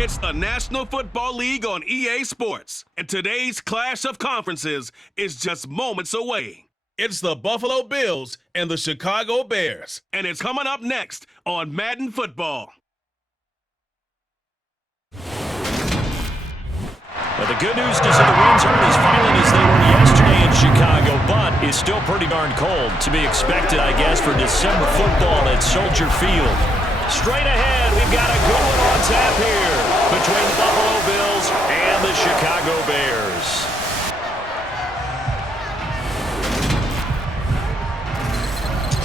It's the National Football League on EA Sports, and today's clash of conferences is just moments away. It's the Buffalo Bills and the Chicago Bears, and it's coming up next on Madden Football. Well, the good news is that the winds aren't as violent as they were yesterday in Chicago, but it's still pretty darn cold. To be expected, I guess, for December football at Soldier Field. Straight ahead, we've got a good one on tap here between the Buffalo Bills and the Chicago Bears.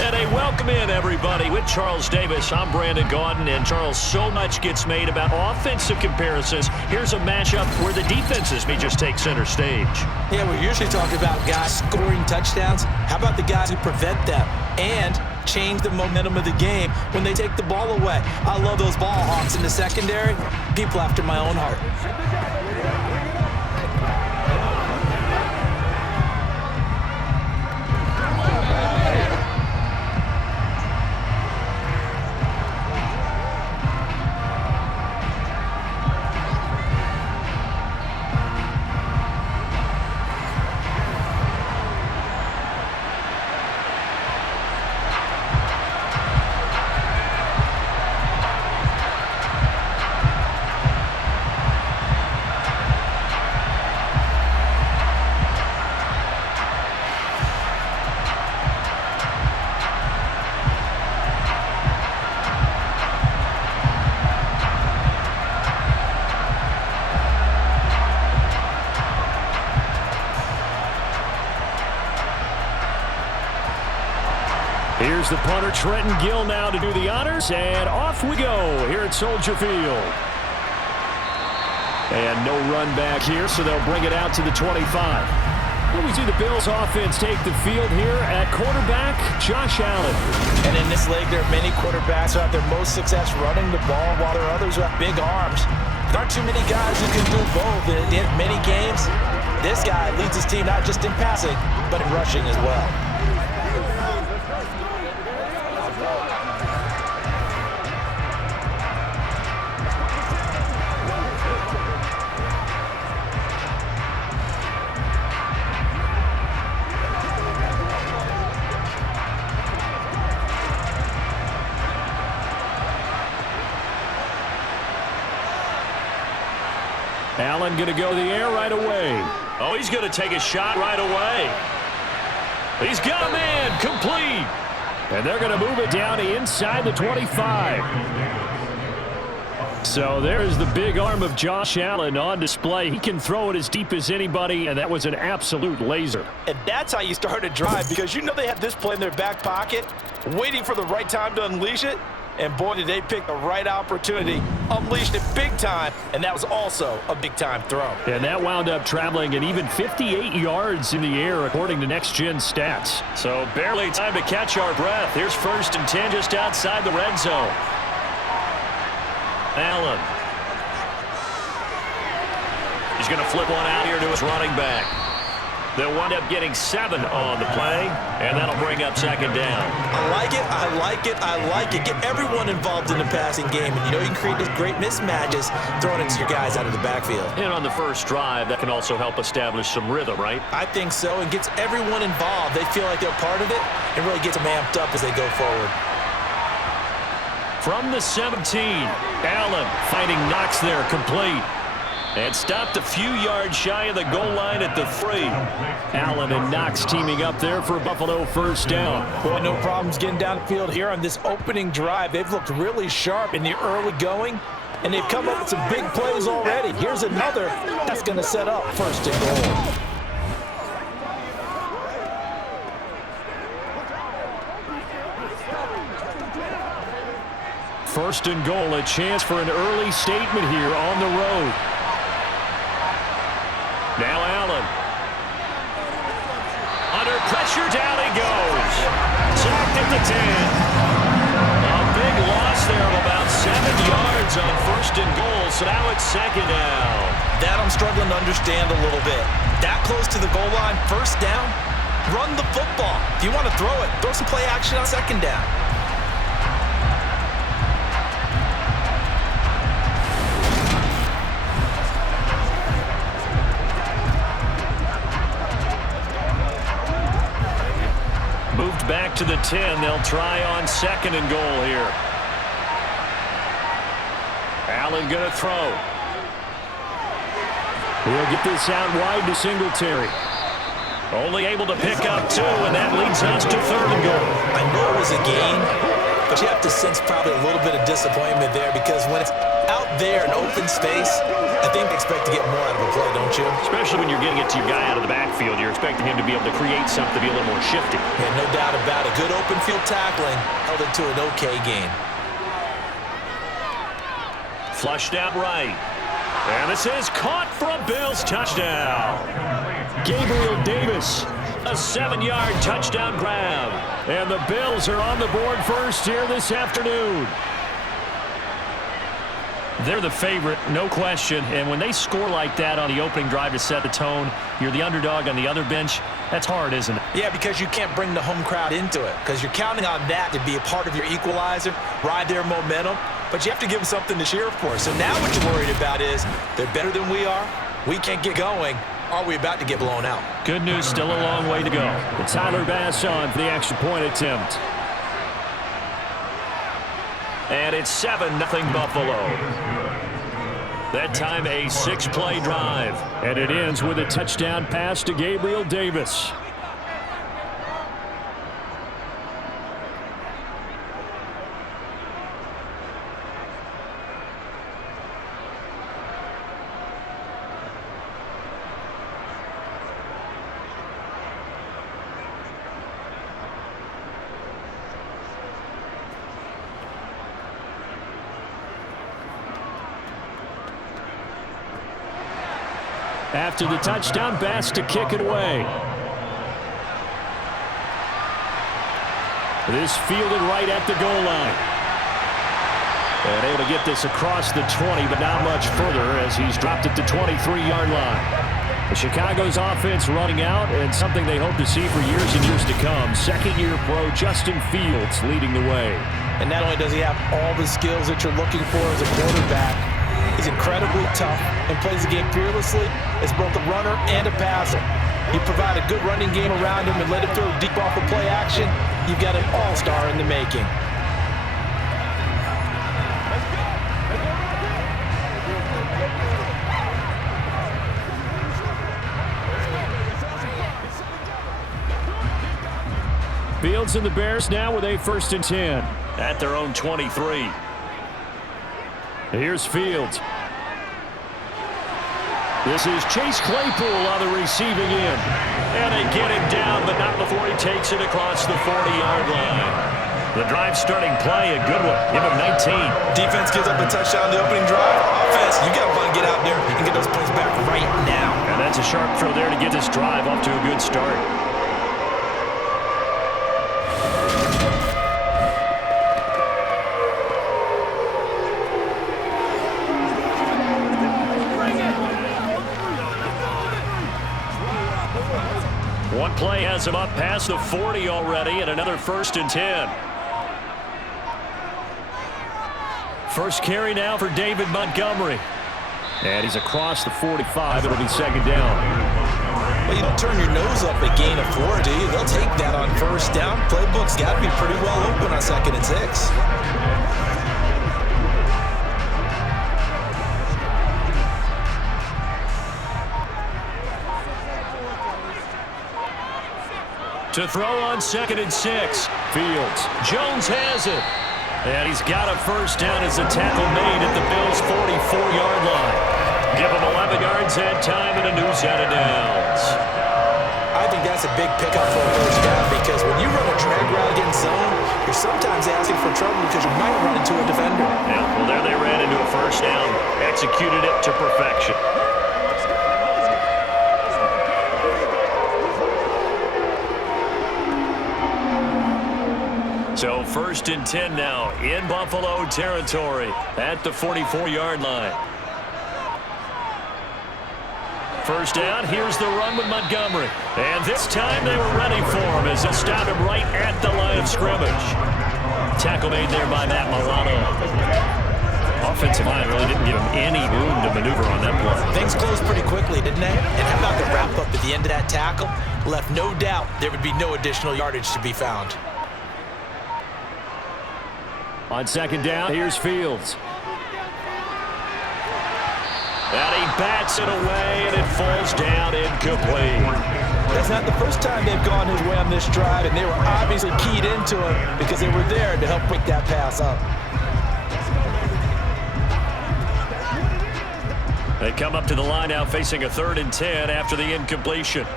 And a welcome in, everybody. With Charles Davis, I'm Brandon Gaudin. And, Charles, so much gets made about offensive comparisons. Here's a matchup where the defenses may just take center stage. Yeah, we're usually talking about guys scoring touchdowns. How about the guys who prevent them and change the momentum of the game when they take the ball away? I love those ball hawks in the secondary. People after my own heart. Here's the punter, Trenton Gill, now to do the honors, and off we go here at Soldier Field. And no run back here, so they'll bring it out to the 25. Well, we see the Bills offense take the field here at quarterback, Josh Allen. And in this league, there are many quarterbacks who have their most success running the ball, while there are others who have big arms. There aren't too many guys who can do both. In many games, this guy leads his team not just in passing, but in rushing as well. Allen going to go the air right away. Oh, he's going to take a shot right away. He's got a man complete. And they're going to move it down to inside the 25. So there's the big arm of Josh Allen on display. He can throw it as deep as anybody, and that was an absolute laser. And that's how you start a drive, because you know they have this play in their back pocket, waiting for the right time to unleash it. And boy, did they pick the right opportunity, unleashed it big time, and that was also a big-time throw. And that wound up traveling an even 58 yards in the air, according to Next Gen Stats. So barely time to catch our breath. Here's 1st and 10 just outside the red zone. Allen. He's going to flip one out here to his running back. They'll wind up getting 7 on the play, and that'll bring up 2nd down. I like it, I like it, I like it. Get everyone involved in the passing game, and you know you can create these great mismatches throwing it to your guys out of the backfield. And on the first drive, that can also help establish some rhythm, right? I think so, and gets everyone involved. They feel like they're part of it, and really gets them amped up as they go forward. From the 17, Allen fighting Knox there, complete. And stopped a few yards shy of the goal line at the 3. Allen and Knox teaming up there for Buffalo 1st down. Boy, no problems getting down the field here on this opening drive. They've looked really sharp in the early going, and they've come up with some big plays already. Here's another that's going to set up 1st and goal. First and goal, a chance for an early statement here on the road. Now Allen. Under pressure, down he goes. Sacked at the 10. A big loss there of about 7 yards on 1st and goal, so now it's 2nd down. That I'm struggling to understand a little bit. That close to the goal line, 1st down, run the football. If you want to throw it, throw some play action on 2nd down. back to the 10. They'll try on 2nd and goal here. Allen going to throw. He'll get this out wide to Singletary. Only able to pick up 2, and that leads us to 3rd and goal. I know it was a gain, but you have to sense probably a little bit of disappointment there because when it's out there in open space, I think they expect to get more out of a play, don't you? Especially when you're getting it to your guy out of the backfield. You're expecting him to be able to create something, to be a little more shifty. Yeah, no doubt about it. Good open field tackling held it to an okay gain. Flushed out right. And this is caught for a Bills touchdown. Gabriel Davis, a 7-yard touchdown grab. And the Bills are on the board first here this afternoon. They're the favorite, no question. And when they score like that on the opening drive to set the tone, you're the underdog on the other bench. That's hard, isn't it? Yeah, because you can't bring the home crowd into it because you're counting on that to be a part of your equalizer, ride their momentum. But you have to give them something to cheer for. So now what you're worried about is they're better than we are. We can't get going. Are we about to get blown out? Good news, still a long way to go. And Tyler Bass on for the extra point attempt. And it's 7-0 Buffalo. That time a 6-play drive. And it ends with a touchdown pass to Gabriel Davis. After the touchdown, Bass to kick it away. This fielded right at the goal line. And able to get this across the 20, but not much further as he's dropped it to 23-yard line. The Chicago's offense running out, and something they hope to see for years and years to come. Second-year pro Justin Fields leading the way. And not only does he have all the skills that you're looking for as a quarterback, he's incredibly tough and plays the game fearlessly as both a runner and a passer. You provide a good running game around him and let him throw deep off of play action. You've got an all-star in the making. Fields and the Bears now with a 1st and 10 at their own 23. Here's Fields. This is Chase Claypool on the receiving end. And they get him down, but not before he takes it across the 40-yard line. The drive starting play, a good one. Give him 19. Defense gives up a touchdown the opening drive. Offense, you got to want to get out there and get those points back right now. And that's a sharp throw there to get this drive off to a good start. One play has him up past the 40 already, and another 1st and 10. First carry now for David Montgomery. And he's across the 45. It'll be 2nd down. Well, you don't turn your nose up at gain of 4, do you? They'll take that on 1st down. Playbook's got to be pretty well open on 2nd and 6. To throw on 2nd and 6. Fields. Jones has it. And he's got a 1st down as a tackle made at the Bills' 44-yard line. Give him 11 yards that time and a new set of downs. I think that's a big pickup for a 1st down because when you run a drag route against zone, you're sometimes asking for trouble because you might run into a defender. Yeah, well, there they ran into a 1st down. Executed it to perfection. So 1st and 10 now in Buffalo territory at the 44-yard line. 1st down, here's the run with Montgomery. And this time they were ready for him as they stopped him right at the line of scrimmage. Tackle made there by Matt Milano. Offensive line really didn't give him any room to maneuver on that play. Things closed pretty quickly, didn't they? And how about the wrap-up at the end of that tackle? Left no doubt there would be no additional yardage to be found. On second down, here's Fields. And he bats it away, and it falls down incomplete. That's not the first time they've gone his way on this drive, and they were obviously keyed into him because they were there to help break that pass up. They come up to the line now facing a 3rd and 10 after the incompletion.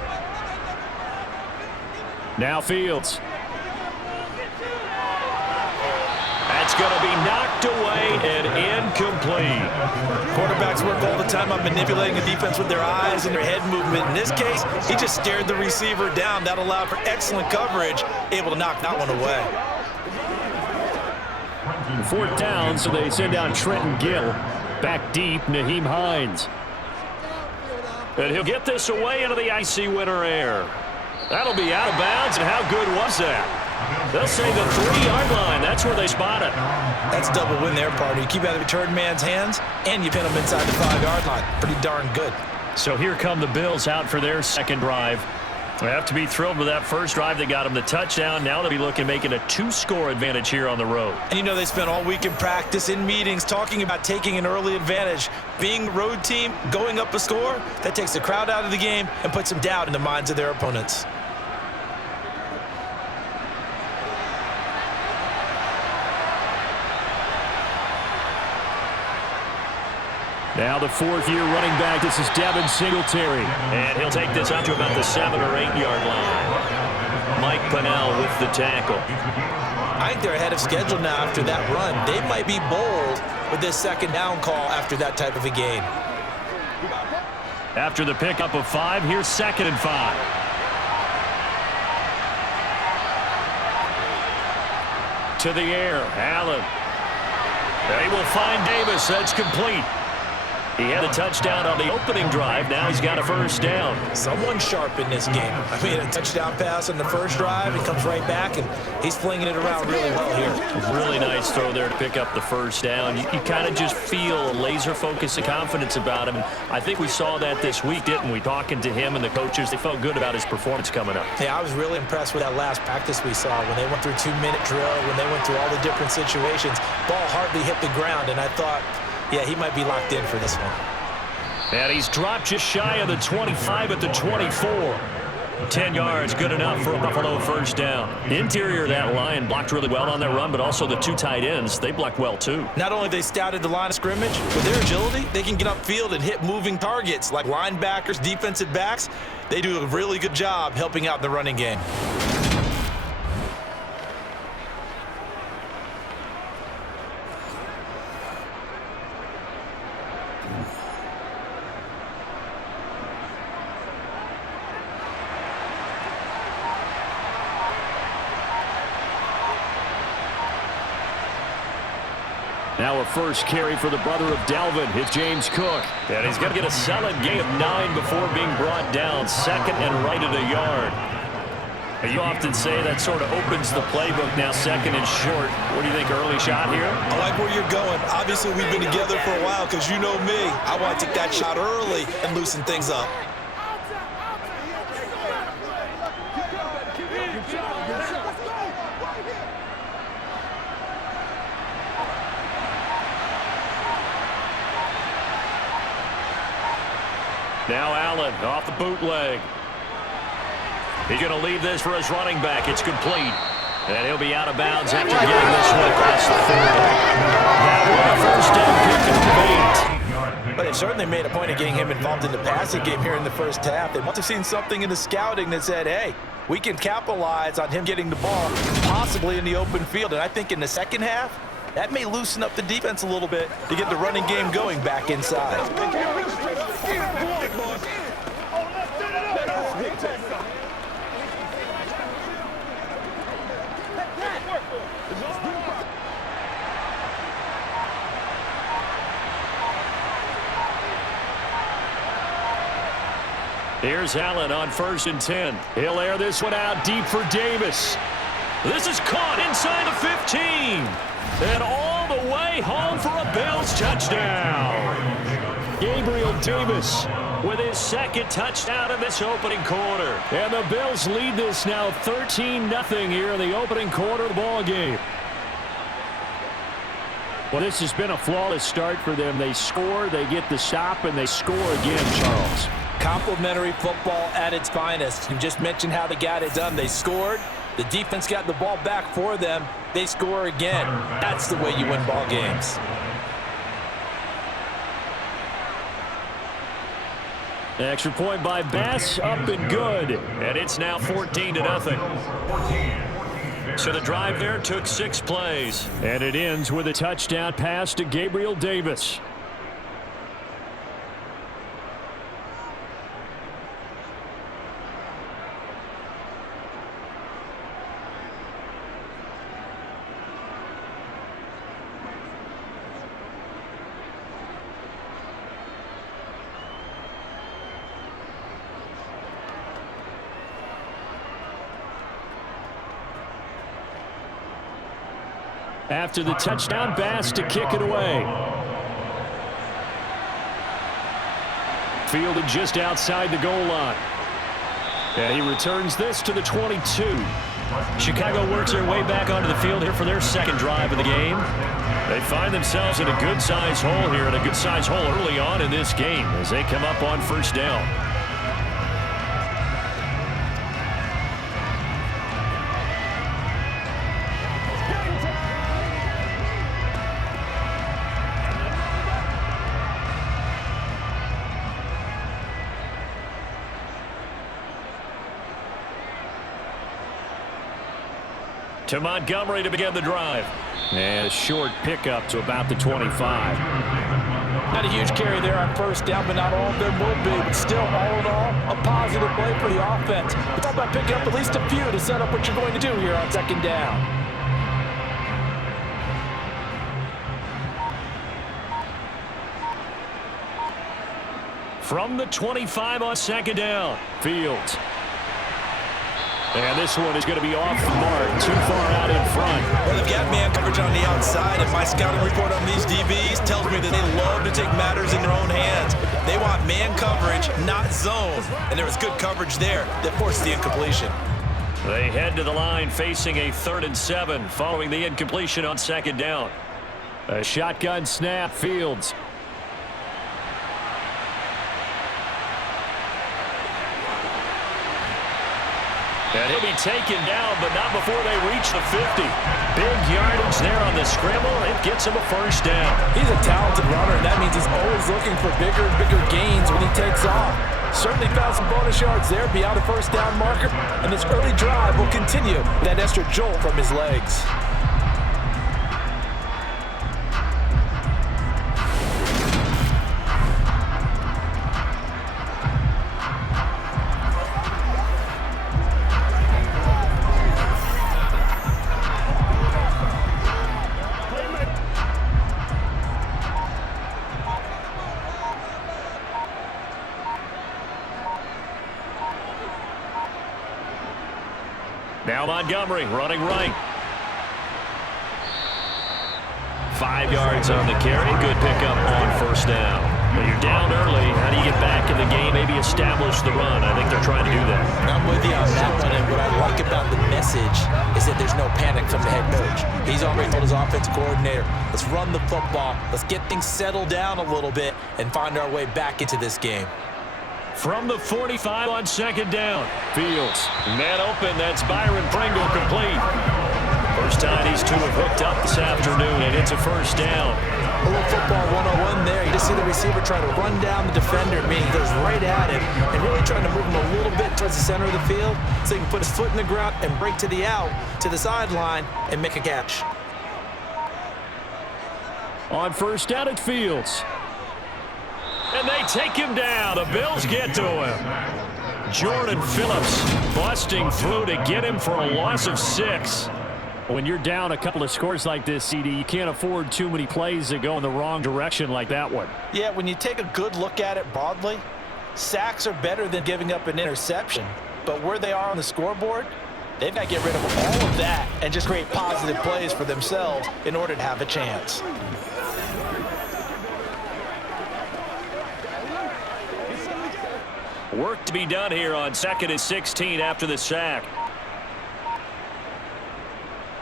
Now Fields. That's going to be knocked away and incomplete. Quarterbacks work all the time on manipulating the defense with their eyes and their head movement. In this case, he just stared the receiver down. That allowed for excellent coverage, able to knock that one away. 4th down, so they send down Trenton Gill. Back deep, Nyheim Hines. And he'll get this away into the icy winter air. That'll be out of bounds, and how good was that? They'll say the 3-yard line. That's where they spot it. That's double win there, partner. You keep out of the return man's hands, and you pin him inside the 5-yard line. Pretty darn good. So here come the Bills out for their second drive. They have to be thrilled with that first drive. They got them the touchdown. Now they'll be looking making a 2-score advantage here on the road. And you know they spent all week in practice, in meetings, talking about taking an early advantage. Being a road team, going up a score, that takes the crowd out of the game and puts some doubt in the minds of their opponents. Now the 4th-year running back, this is Devin Singletary. And he'll take this up to about the 7- or 8-yard line. Mike Pennell with the tackle. I think they're ahead of schedule now after that run. They might be bold with this second down call after that type of a gain. After the pickup of 5, here's 2nd and 5. To the air, Allen. They will find Davis. That's complete. He had a touchdown on the opening drive. Now he's got a first down. Someone sharp in this game. I mean, a touchdown pass on the first drive. He comes right back, and he's flinging it around really well here. Really nice throw there to pick up the first down. You kind of just feel a laser focus of confidence about him. I think we saw that this week, didn't we? Talking to him and the coaches, they felt good about his performance coming up. Yeah, I was really impressed with that last practice we saw when they went through 2-minute drill, when they went through all the different situations. Ball hardly hit the ground, and I thought, yeah, he might be locked in for this one. And he's dropped just shy of the 25 at the 24. 10 yards, good enough for a Buffalo first down. The interior of that line blocked really well on that run, but also the 2 tight ends, they blocked well too. Not only they scouted the line of scrimmage, with their agility, they can get upfield and hit moving targets like linebackers, defensive backs. They do a really good job helping out in the running game. Now a first carry for the brother of Dalvin. It's James Cook. And he's going to get a solid gain of 9 before being brought down. 2nd and right at a yard. You often say that sort of opens the playbook now, 2nd and short. What do you think, early shot here? I like where you're going. Obviously, we've been together for a while because you know me. I want to take that shot early and loosen things up. Now Allen off the bootleg. He's going to leave this for his running back. It's complete. And he'll be out of bounds after getting this one across the 40. That one, a first down pickup of 8. But they've certainly made a point of getting him involved in the passing game here in the first half. They must have seen something in the scouting that said, hey, we can capitalize on him getting the ball, possibly in the open field. And I think in the second half, that may loosen up the defense a little bit to get the running game going back inside. Here's Allen on 1st and 10. He'll air this one out deep for Davis. This is caught inside the 15. And all the way home for a Bills touchdown. Gabriel Davis with his second touchdown in this opening quarter. And the Bills lead this now 13-0 here in the opening quarter of the ball game. Well, this has been a flawless start for them. They score, they get the stop, and they score again, Charles. Complimentary football at its finest. You just mentioned how they got it done. They scored. The defense got the ball back for them. They score again. That's the way you win ball games. Extra point by Bass, up and good. And it's now 14-0. So the drive there took 6 plays. And it ends with a touchdown pass to Gabriel Davis. After the touchdown, Bass to kick it away. Fielded just outside the goal line. And he returns this to the 22. Chicago works their way back onto the field here for their second drive of the game. They find themselves in a good-sized hole here, and a good-sized hole early on in this game as they come up on first down. To Montgomery to begin the drive. And a short pickup to about the 25. Not a huge carry there on first down, but not all of them will be. But still, all in all, a positive play for the offense. We're talking about picking up at least a few to set up what you're going to do here on second down. From the 25 on second down, Fields. And this one is going to be off the mark, too far out in front. Well, they've got man coverage on the outside, and my scouting report on these DBs tells me that they love to take matters in their own hands. They want man coverage, not zone. And there was good coverage there that forced the incompletion. They head to the line facing a 3rd and 7 following the incompletion on second down. A shotgun snap, Fields. And he'll be taken down, but not before they reach the 50. Big yardage there on the scramble. It gets him a first down. He's a talented runner, and that means he's always looking for bigger and bigger gains when he takes off. Certainly found some bonus yards there beyond a first down marker, and this early drive will continue that extra jolt from his legs. Now Montgomery running right. 5 yards on the carry. Good pickup on first down. When you're down early, how do you get back in the game, maybe establish the run? I think they're trying to do that. I'm with you on that one, and what I like about the message is that there's no panic from the head coach. He's already told his offensive coordinator, let's run the football, let's get things settled down a little bit and find our way back into this game. From the 45 on second down, Fields. Man open, that's Byron Pringle complete. First time these two have hooked up this afternoon, and it's a first down. A little football 101 there. You just see the receiver try to run down the defender, meaning he goes right at him, and really trying to move him a little bit towards the center of the field so he can put his foot in the ground and break to the out, to the sideline, and make a catch. On first down at Fields. And they take him down. The Bills get to him. Jordan Phillips busting through to get him for a loss of 6. When you're down a couple of scores like this, CD, you can't afford too many plays that go in the wrong direction like that one. Yeah, when you take a good look at it broadly, sacks are better than giving up an interception. But where they are on the scoreboard, they've got to get rid of all of that and just create positive plays for themselves in order to have a chance. Work to be done here on 2nd and 16 after the sack.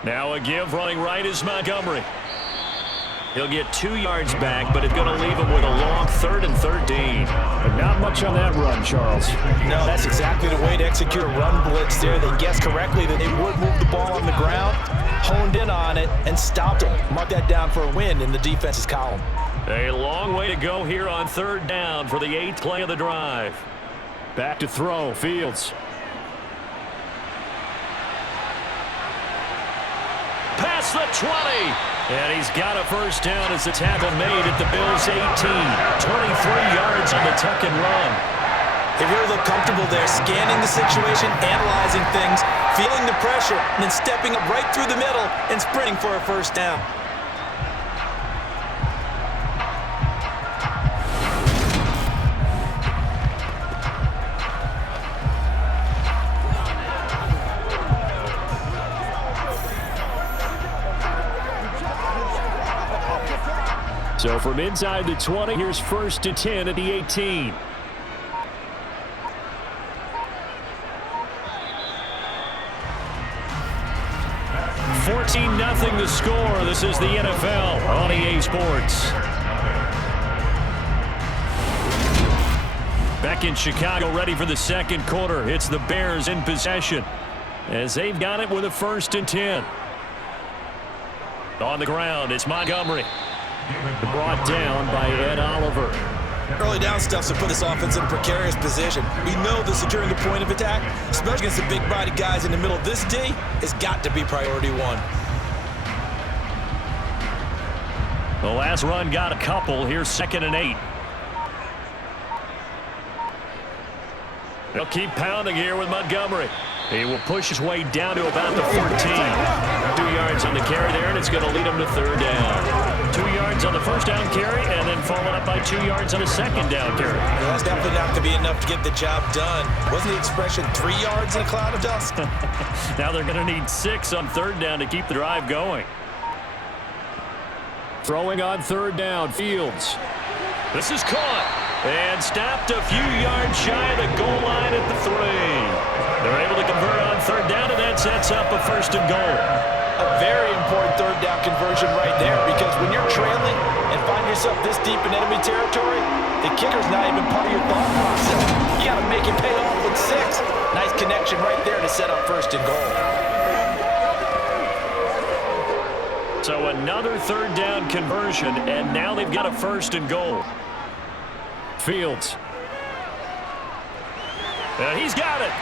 Now a give running right is Montgomery. He'll get 2 yards back, but it's going to leave him with a long 3rd and 13. But not much on that run, Charles. No, that's exactly the way to execute a run blitz there. They guessed correctly that they would move the ball on the ground, honed in on it, and stopped him. Mark that down for a win in the defense's column. A long way to go here on 3rd down for the 8th play of the drive. Back to throw, Fields. Past the 20. And he's got a first down as the tackle made at the Bills' 18. 23 yards on the tuck and run. They really look comfortable there, scanning the situation, analyzing things, feeling the pressure, and then stepping up right through the middle and sprinting for a first down. So from inside the 20, here's 1st and 10 at the 18. $14-0 the score. This is the NFL on EA Sports. Back in Chicago, ready for the 2nd quarter. It's the Bears in possession as they've got it with a 1st and 10. On the ground, it's Montgomery. Brought down by Ed Oliver. Early down stuff to put this offense in a precarious position. We know that securing the point of attack, especially against the big-body guys in the middle of this D, has got to be priority 1. The last run got a couple. Here's 2nd and 8. They'll keep pounding here with Montgomery. He will push his way down to about the 14. 2 yards on the carry there, and it's going to lead him to 3rd down. 2 yards on the first down carry, and then followed up by 2 yards on a 2nd down carry. Well, that's definitely not going to be enough to get the job done. Wasn't the expression 3 yards in a cloud of dust? Now they're going to need 6 on 3rd down to keep the drive going. Throwing on 3rd down, Fields. This is caught and stopped a few yards shy of the goal line at the 3. They're able to convert on 3rd down, and that sets up a 1st and goal. A very important 3rd down conversion right there, because when you're trailing and find yourself this deep in enemy territory, the kicker's not even part of your thought process. You got to make it pay off with 6. Nice connection right there to set up 1st and goal. So another 3rd down conversion, and now they've got a 1st and goal. Fields. And he's got it.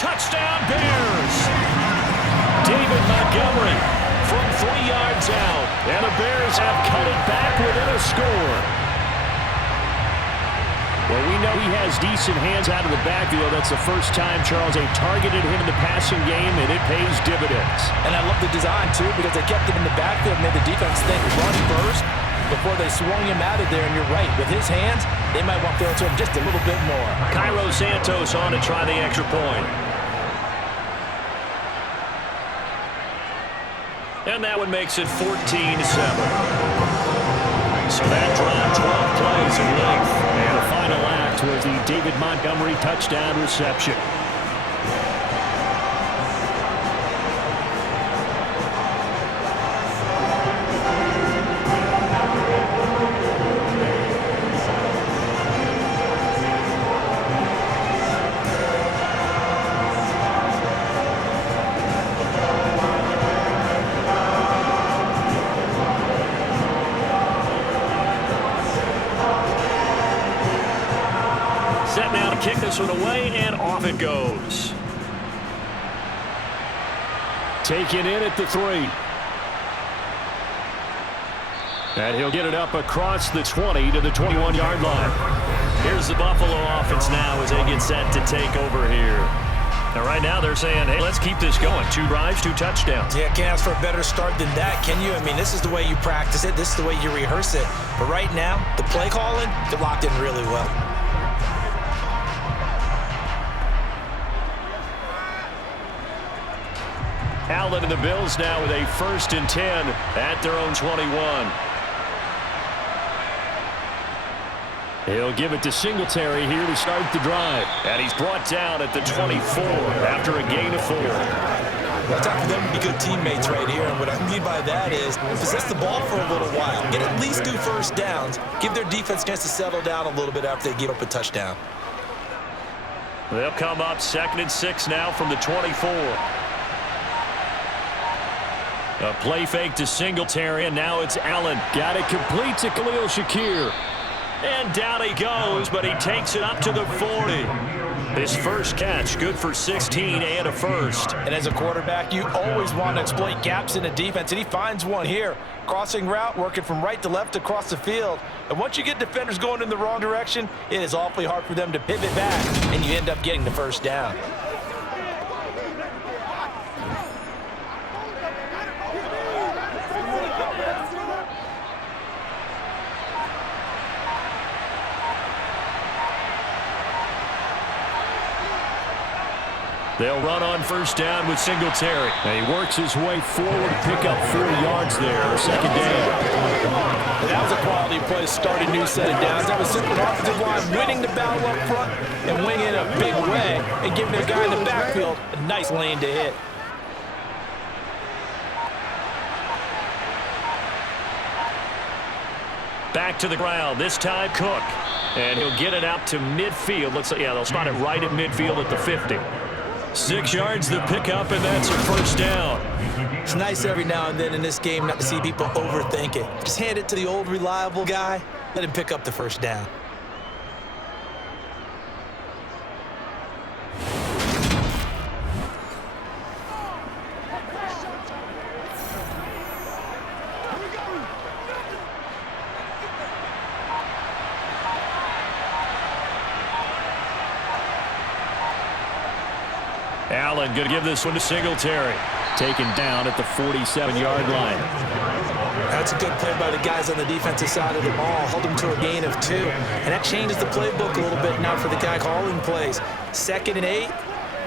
Touchdown, Bears. David Montgomery from 3 yards out. And the Bears have cut it back within a score. Well, we know he has decent hands out of the backfield. That's the first time, Charles, they targeted him in the passing game, and it pays dividends. And I love the design, too, because they kept him in the backfield, made the defense think run first before they swung him out of there. And you're right, with his hands, they might want to throw to him just a little bit more. Cairo Santos on to try the extra point. And that one makes it 14-7. So that drive, 12 plays in length. And the final act was the David Montgomery touchdown reception. Set now to kick this one away, and off it goes. Taken in at the 3. And he'll get it up across the 20 to the 21-yard line. Here's the Buffalo offense now as they get set to take over here. And right now they're saying, hey, let's keep this going. 2 drives, 2 touchdowns. Yeah, can't ask for a better start than that, can you? I mean, this is the way you practice it. This is the way you rehearse it. But right now, the play calling, they're locked in really well. Allen and the Bills now with a 1st and 10 at their own 21. He'll give it to Singletary here to start the drive. And he's brought down at the 24 after a gain of 4. Well, time for them to be good teammates right here. And what I mean by that is possess the ball for a little while. Get at least 2 first downs. Give their defense a chance to settle down a little bit after they give up a touchdown. They'll come up 2nd and 6 now from the 24. A play fake to Singletary, and now it's Allen. Got it complete to Khalil Shakir. And down he goes, but he takes it up to the 40. His first catch, good for 16 and a first. And as a quarterback, you always want to exploit gaps in the defense, and he finds one here. Crossing route, working from right to left across the field. And once you get defenders going in the wrong direction, it is awfully hard for them to pivot back, and you end up getting the first down. They'll run on first down with Singletary. And he works his way forward to pick up 4 yards there. Second down. That was a quality play to start a new set of downs. That was simple offensive line winning the battle up front and winging it a big way and giving their guy in the backfield a nice lane to hit. Back to the ground, this time Cook. And he'll get it out to midfield. Looks like, yeah, they'll spot it right at midfield at the 50. 6 yards the pickup, and that's a first down. It's nice every now and then in this game not to see people overthink it. Just hand it to the old reliable guy, let him pick up the first down. Allen going to give this one to Singletary. Taken down at the 47-yard line. That's a good play by the guys on the defensive side of the ball. Held him to a gain of 2. And that changes the playbook a little bit now for the guy calling plays. 2nd and 8.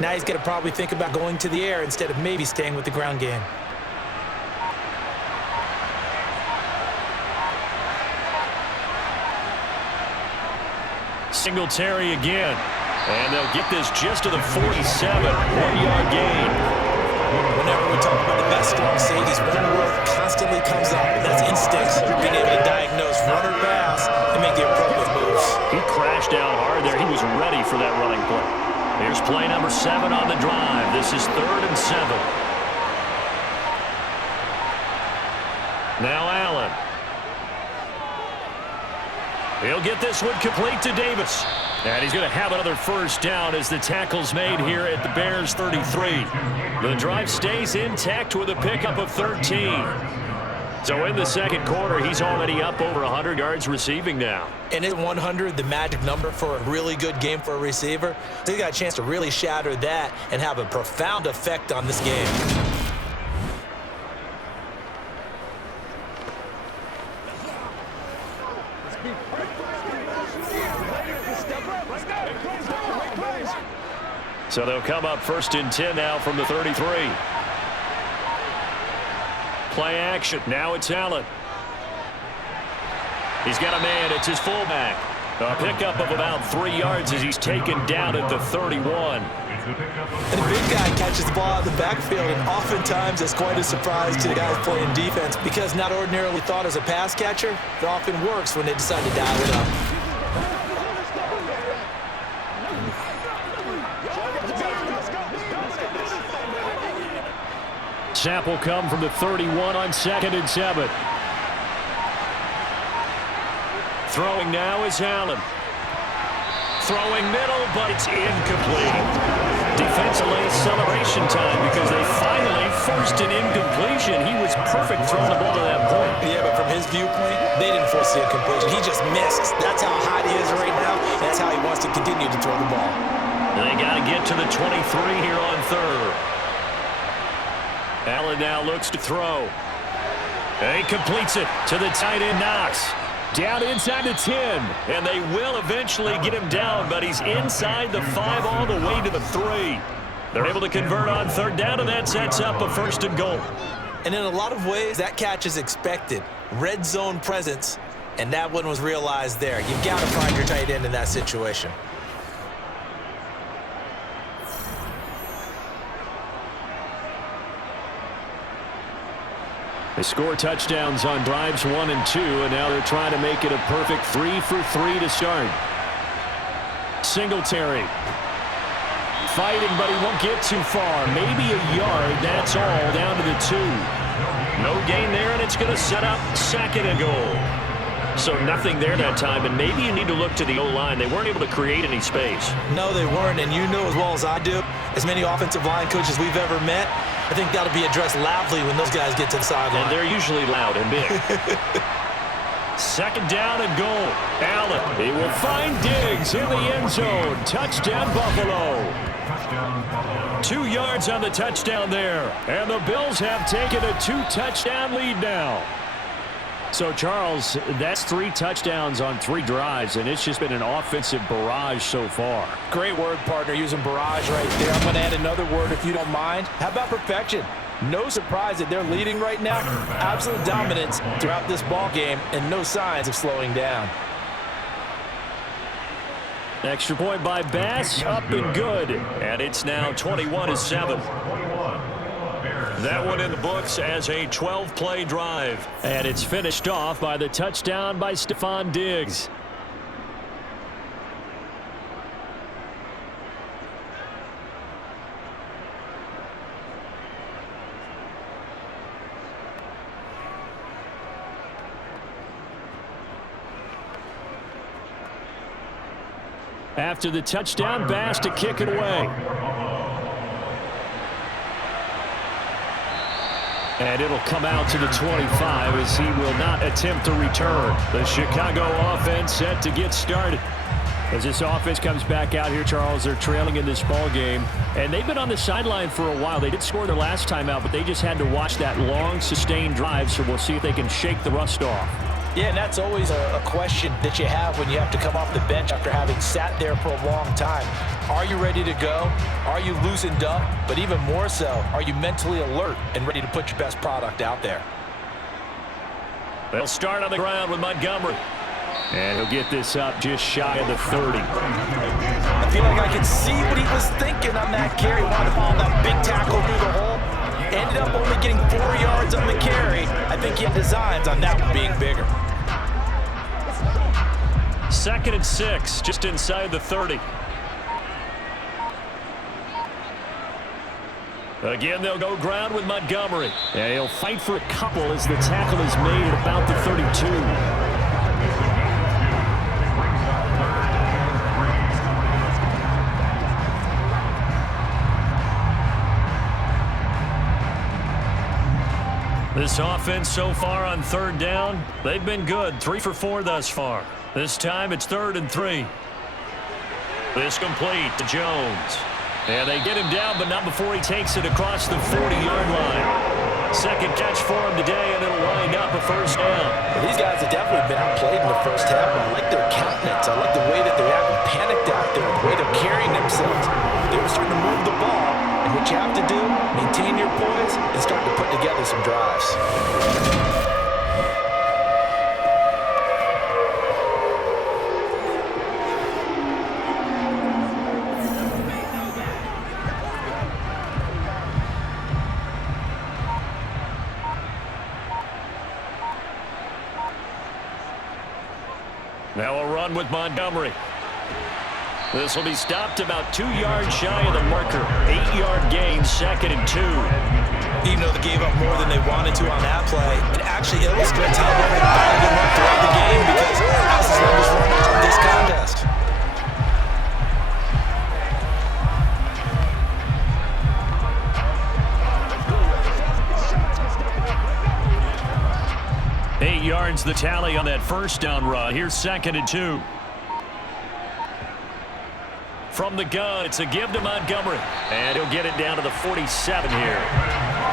Now he's going to probably think about going to the air instead of maybe staying with the ground game. Singletary again. And they'll get this just to the 47. 1-yard gain. Whenever we talk about the best strong safeties, one word constantly comes up, and that's instincts. Being able to diagnose run or pass and make the appropriate moves. He crashed down hard there. He was ready for that running play. Here's play number 7 on the drive. This is 3rd and 7. Now Allen. He'll get this one complete to Davis. And he's going to have another first down as the tackle's made here at the Bears 33. The drive stays intact with a pickup of 13. So in the second quarter, he's already up over 100 yards receiving now. And isn't 100 the magic number for a really good game for a receiver? So he got a chance to really shatter that and have a profound effect on this game. So they'll come up 1st and 10 now from the 33. Play action. Now it's Allen. He's got a man. It's his fullback. A pickup of about 3 yards as he's taken down at the 31. And the big guy catches the ball out of the backfield, and oftentimes it's quite a surprise to the guys playing defense because not ordinarily thought as a pass catcher, it often works when they decide to dial it up. Snap will come from the 31 on 2nd and 7. Throwing now is Allen. Throwing middle, but it's incomplete. Defensively, celebration time because they finally forced an incompletion. He was perfect throwing the ball to that point. Yeah, but from his viewpoint, they didn't force the incompletion. He just missed. That's how hot he is right now. That's how he wants to continue to throw the ball. They got to get to the 23 here on 3rd. Allen now looks to throw. And he completes it to the tight end Knox. Down inside the 10. And they will eventually get him down, but he's inside the 5 all the way to the 3. They're able to convert on 3rd down, and that sets up a 1st and goal. And in a lot of ways, that catch is expected. Red zone presence And that one was realized there. You've got to find your tight end in that situation. They score touchdowns on drives 1 and 2, and now they're trying to make it a perfect 3 for 3 to start. Singletary. Fighting, but he won't get too far. Maybe a yard. That's all down to the 2. No gain there, and it's going to set up 2nd and goal. So nothing there that time, and maybe you need to look to the O-line. They weren't able to create any space. No, they weren't, and you know as well as I do, as many offensive line coaches we've ever met, I think that'll be addressed loudly when those guys get to the sideline. And they're usually loud and big. 2nd down and goal. Allen, he will find Diggs in the end zone. Touchdown, Buffalo. 2 yards on the touchdown there. And the Bills have taken a 2-touchdown lead now. So, Charles, that's 3 touchdowns on 3 drives, and it's just been an offensive barrage so far. Great word, partner, using barrage right there. I'm going to add another word if you don't mind. How about perfection? No surprise that they're leading right now. Absolute dominance throughout this ball game and no signs of slowing down. Extra point by Bass, up and good. And it's now 21-7. That one in the books as a 12-play drive. And it's finished off by the touchdown by Stephon Diggs. After the touchdown, Bass to kick it away. And it'll come out to the 25 as he will not attempt to return. The Chicago offense set to get started. As this offense comes back out here, Charles, they're trailing in this ball game. And they've been on the sideline for a while. They did score their last time out, but they just had to watch that long, sustained drive. So we'll see if they can shake the rust off. Yeah, and that's always a question that you have when you have to come off the bench after having sat there for a long time. Are you ready to go? Are you loosened up? But even more so, are you mentally alert and ready to put your best product out there? They'll start on the ground with Montgomery. And he'll get this up just shy of the 30. I feel like I can see what he was thinking on that carry. Wanted to follow that big tackle through the hole. Ended up only getting 4 yards on the carry. I think he had designs on that one being bigger. 2nd and 6, just inside the 30. Again, they'll go ground with Montgomery. And he'll fight for a couple as the tackle is made at about the 32. This offense so far on 3rd down, they've been good. 3 for 4 thus far. This time it's 3rd and 3. This complete to Jones. And they get him down, but not before he takes it across the 40-yard line. 2nd catch for him today, and it'll wind up a 1st down. Well, these guys have definitely been outplayed in the first half, but I like their countenance. I like the way that they're acting panicked out there, the way they're carrying themselves. They were starting to move the ball, and what you have to do, maintain your poise, and start to put together some drives. Now a run with Montgomery. This will be stopped about 2 yards shy of the marker. 8-yard gain, 2nd and 2. Even though they gave up more than they wanted to on that play, it actually illustrates how well they battled them up throughout the game because that's the longest run of this contest. Eight yards the tally on that 1st down run. Here's 2nd and 2. From the gun, it's a give to Montgomery. And he'll get it down to the 47 here.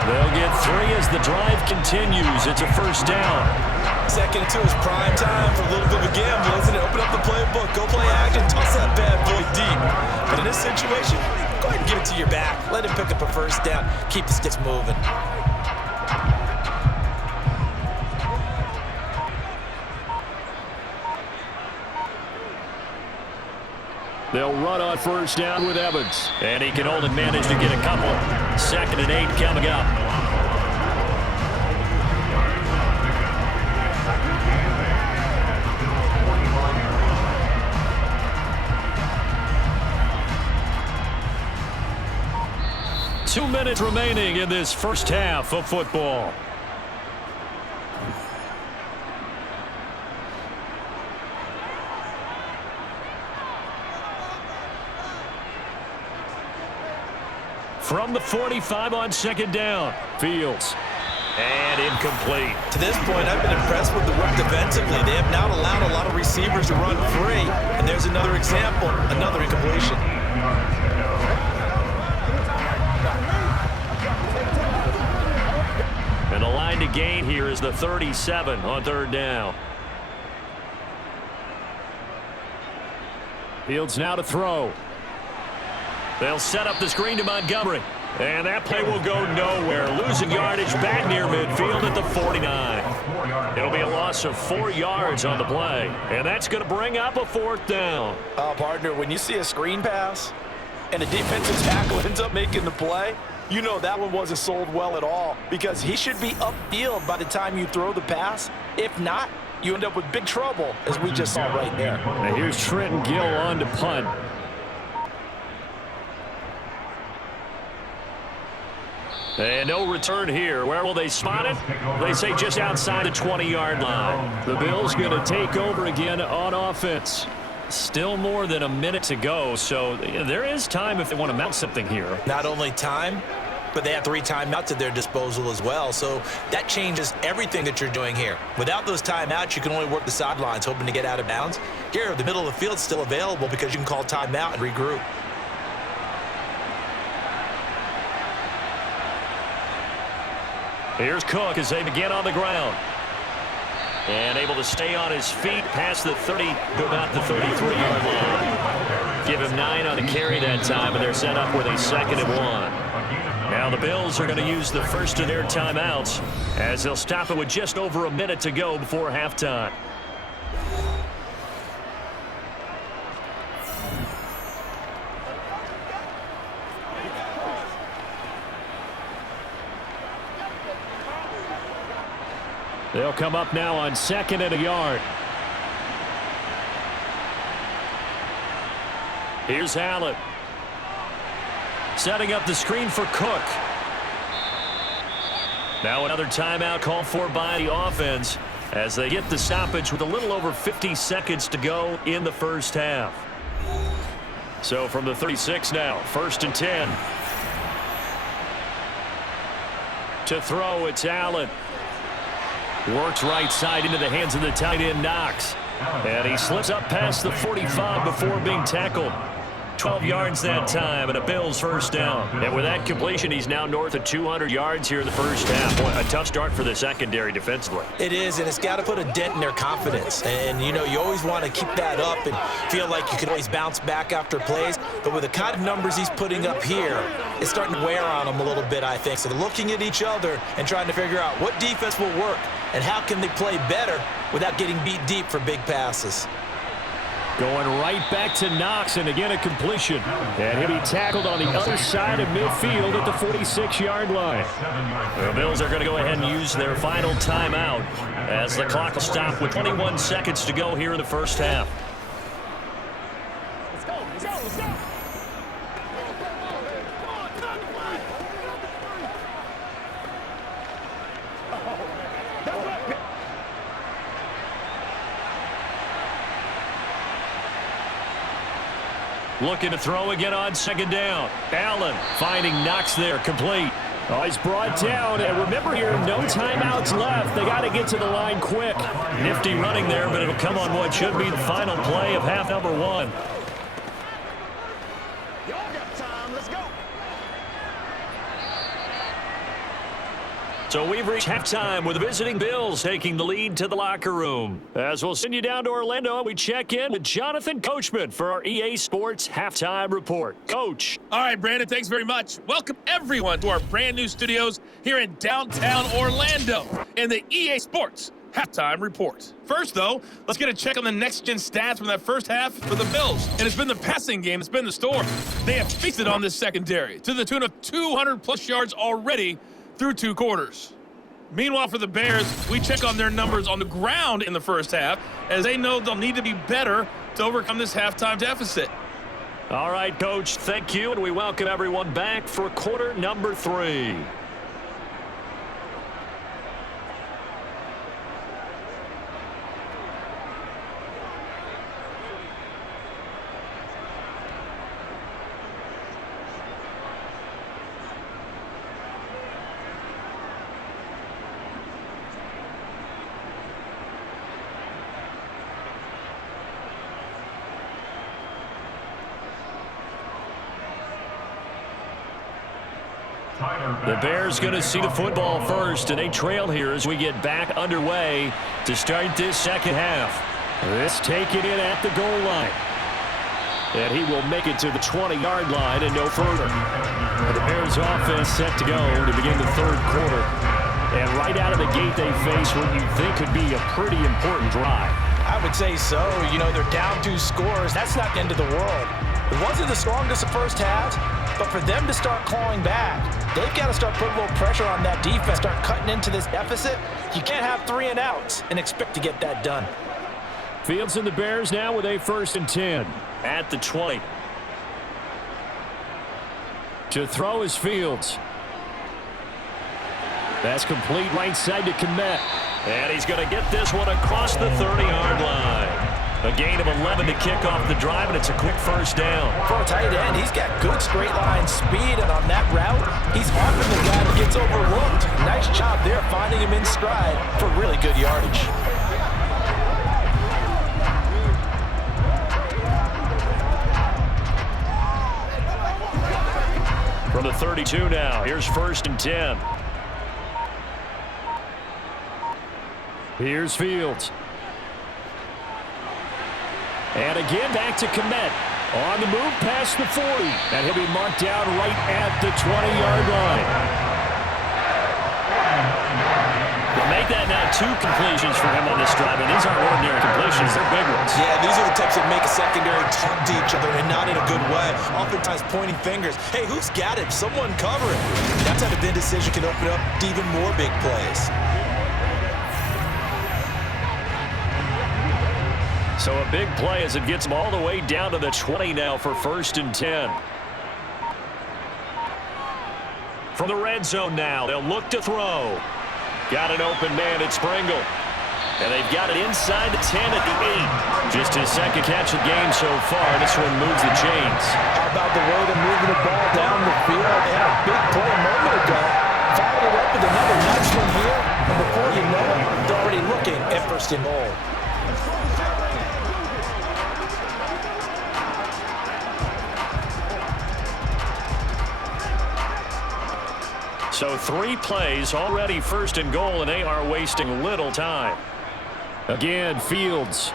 They'll get 3 as the drive continues. It's a 1st down. 2nd and 2 is prime time for a little bit of a gamble, isn't it? Open up the playbook, go play action, toss that bad boy deep. But in this situation, go ahead and give it to your back. Let him pick up a 1st down. Keep the sticks moving. They'll run on first down with Evans. And he can only manage to get a couple. 2nd and 8 coming up. Two minutes remaining in this first half of football. From the 45 on 2nd down. Fields. And incomplete. To this point, I've been impressed with the work defensively. They have not allowed a lot of receivers to run free. And there's another example, another incompletion. And the line to gain here is the 37 on 3rd down. Fields now to throw. They'll set up the screen to Montgomery. And that play will go nowhere. Losing yardage back near midfield at the 49. It'll be a loss of 4 yards on the play. And that's going to bring up a 4th down. Partner, when you see a screen pass and a defensive tackle ends up making the play, you know that one wasn't sold well at all, because he should be upfield by the time you throw the pass. If not, you end up with big trouble, as we just saw right there. And here's Trenton Gill on to punt. And no return here. Where will they spot it? They say just outside the 20-yard line. The Bills going to take over again on offense. Still more than a minute to go, so there is time if they want to mount something here. Not only time, but they have 3 timeouts at their disposal as well. So that changes everything that you're doing here. Without those timeouts, you can only work the sidelines, hoping to get out of bounds. Here, the middle of the field is still available because you can call timeout and regroup. Here's Cook as they begin on the ground. And able to stay on his feet past the 30 to about the 33-yard line. Give him 9 on the carry that time, and they're set up with a 2nd and 1. Now the Bills are going to use the first of their timeouts as they'll stop it with just over a minute to go before halftime. They'll come up now on 2nd and a yard. Here's Allen. Setting up the screen for Cook. Now another timeout called for by the offense as they get the stoppage with a little over 50 seconds to go in the first half. So from the 36 now, 1st and 10. To throw, it's Allen. Works right side into the hands of the tight end, Knox. And he slips up past the 45 before being tackled. 12 yards that time, and a Bills first down. And with that completion, he's now north of 200 yards here in the first half. Boy, a tough start for the secondary defensively. It is, and it's got to put a dent in their confidence. And, you know, you always want to keep that up and feel like you can always bounce back after plays. But with the kind of numbers he's putting up here, it's starting to wear on them a little bit, I think. So they're looking at each other and trying to figure out what defense will work and how can they play better without getting beat deep for big passes. Going right back to Knox, and again a completion. And he'll be tackled on the other side of midfield at the 46-yard line. The Bills are going to go ahead and use their final timeout as the clock will stop with 21 seconds to go here in the first half. Let's go, let's go, let's go. Looking to throw again on 2nd down. Allen finding Knox there, complete. Oh, he's brought down, and remember here, no timeouts left. They got to get to the line quick. Nifty running there, but it'll come on what should be the final play of half number 1. Y'all got time, let's go. So we've reached halftime with the visiting Bills taking the lead to the locker room. As we'll send you down to Orlando, we check in with Jonathan Coachman for our EA Sports Halftime Report. Coach. All right, Brandon, thanks very much. Welcome, everyone, to our brand new studios here in downtown Orlando in the EA Sports halftime report. First, though, let's get a check on the next-gen stats from that first half for the Bills. And it's been the passing game that's been the story. They have feasted on this secondary to the tune of 200-plus yards already through 2 quarters. Meanwhile, for the Bears, we check on their numbers on the ground in the first half, as they know they'll need to be better to overcome this halftime deficit. All right, Coach, thank you, and we welcome everyone back for quarter number 3. The Bears going to see the football first, and they trail here as we get back underway to start this second half. This taken in at the goal line. And he will make it to the 20-yard line and no further. The Bears offense set to go to begin the third quarter. And right out of the gate, they face what you think could be a pretty important drive. I would say so. You know, they're down 2 scores. That's not the end of the world. It wasn't the strongest of first halves, but for them to start clawing back, they've got to start putting a little pressure on that defense, start cutting into this deficit. You can't have 3 and outs and expect to get that done. Fields and the Bears now with a 1st and 10 at the 20. To throw is Fields. That's complete right side to Kmet. And he's going to get this one across the 30-yard line. A gain of 11 to kick off the drive, and it's a quick first down. For a tight end, he's got good straight line speed, and on that route, he's often the guy that gets overlooked. Nice job there finding him in stride for really good yardage. From the 32 now, here's 1st and 10. Here's Fields. And again, back to Kmet. On the move past the 40. And he'll be marked down right at the 20-yard line. We'll make that now 2 completions for him on this drive. And these aren't ordinary completions. They're big ones. Yeah, these are the types that make a secondary talk to each other, and not in a good way. Oftentimes pointing fingers. Hey, who's got it? Someone cover it. That type of indecision can open up to even more big plays. So a big play as it gets them all the way down to the 20 now for 1st and 10. From the red zone now, they'll look to throw. Got an open man at Springle. And they've got it inside the 10 at the 8. Just his 2nd catch of the game so far. This one moves the chains. How about the way they're moving the ball down the field? They had a big play a moment ago. Followed it up with another nice one here. And before you know it, they're already looking at 1st and goal. So 3 plays already 1st and goal, and they are wasting little time. Again, Fields.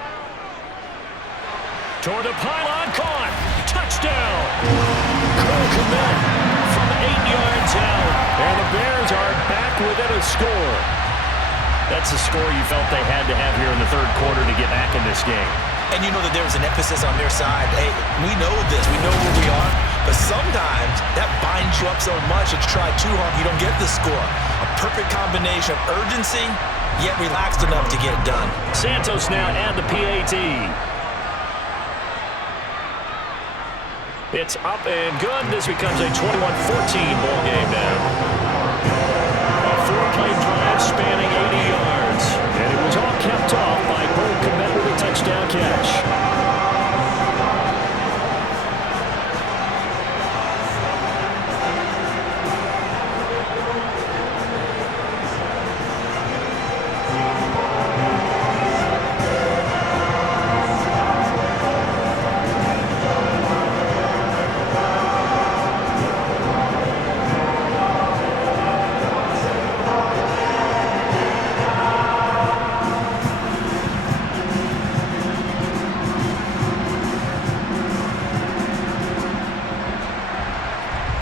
Toward the pylon, caught. Touchdown. Kmet from 8 yards out. And the Bears are back within a score. That's a score you felt they had to have here in the 3rd quarter to get back in this game. And you know that there was an emphasis on their side. Hey, we know this. We know where we are. But sometimes that binds you up so much that you try too hard, you don't get the score. A perfect combination of urgency, yet relaxed enough to get it done. Santos now at the PAT. It's up and good. This becomes a 21-14 ball game now. A 4-play drive spanning 80 yards. And it was all kept off by Kmet with a touchdown catch.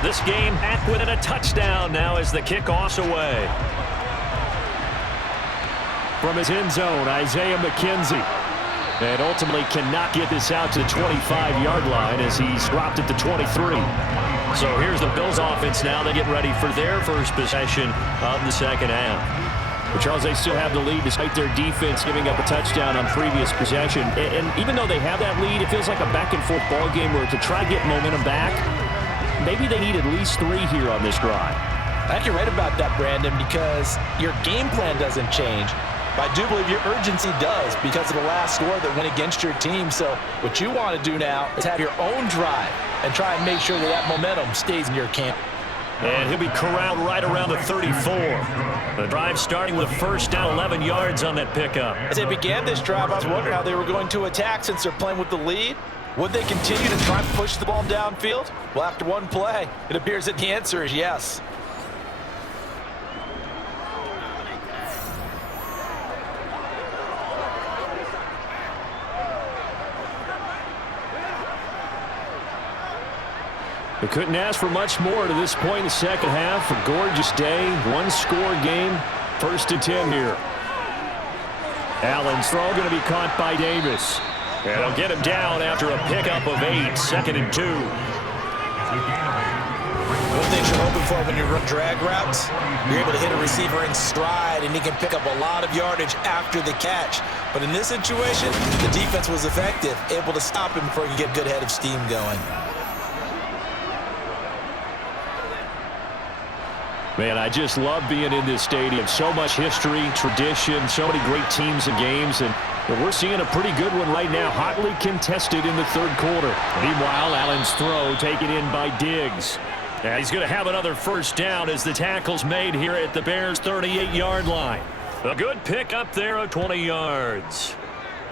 This game back within a touchdown now as the kickoff's away. from his end zone, Isaiah McKenzie. And ultimately cannot get this out to the 25-yard line as he's dropped it to 23. So here's the Bills offense now. They get ready for their first possession of the second half. But Charles, they still have the lead despite their defense giving up a touchdown on previous possession. And even though they have that lead, it feels like a back-and-forth ball game where to try to get momentum back, maybe they need at least 3 here on this drive. I think you're right about that, Brandon, because your game plan doesn't change. But I do believe your urgency does because of the last score that went against your team. So what you want to do now is have your own drive and try and make sure that that momentum stays in your camp. And he'll be corralled right around the 34. The drive starting with a first down, 11 yards on that pickup. As they began this drive, I was wondering how they were going to attack since they're playing with the lead. Would they continue to try and push the ball downfield? Well, after one play, it appears that the answer is yes. We couldn't ask for much more to this point in the second half. A gorgeous day, one-score game, 1st and 10 here. Allen's throw going to be caught by Davis. And they'll get him down after a pickup of 8, 2nd and 2. One thing you're hoping for when you run drag routes, you're able to hit a receiver in stride, and he can pick up a lot of yardage after the catch. But in this situation, the defense was effective, able to stop him before he could get a good head of steam going. Man, I just love being in this stadium. So much history, tradition, so many great teams and games, and we're seeing a pretty good one right now, hotly contested in the 3rd quarter. Meanwhile, Allen's throw taken in by Diggs. And he's going to have another first down as the tackle's made here at the Bears' 38-yard line. A good pick up there of 20 yards.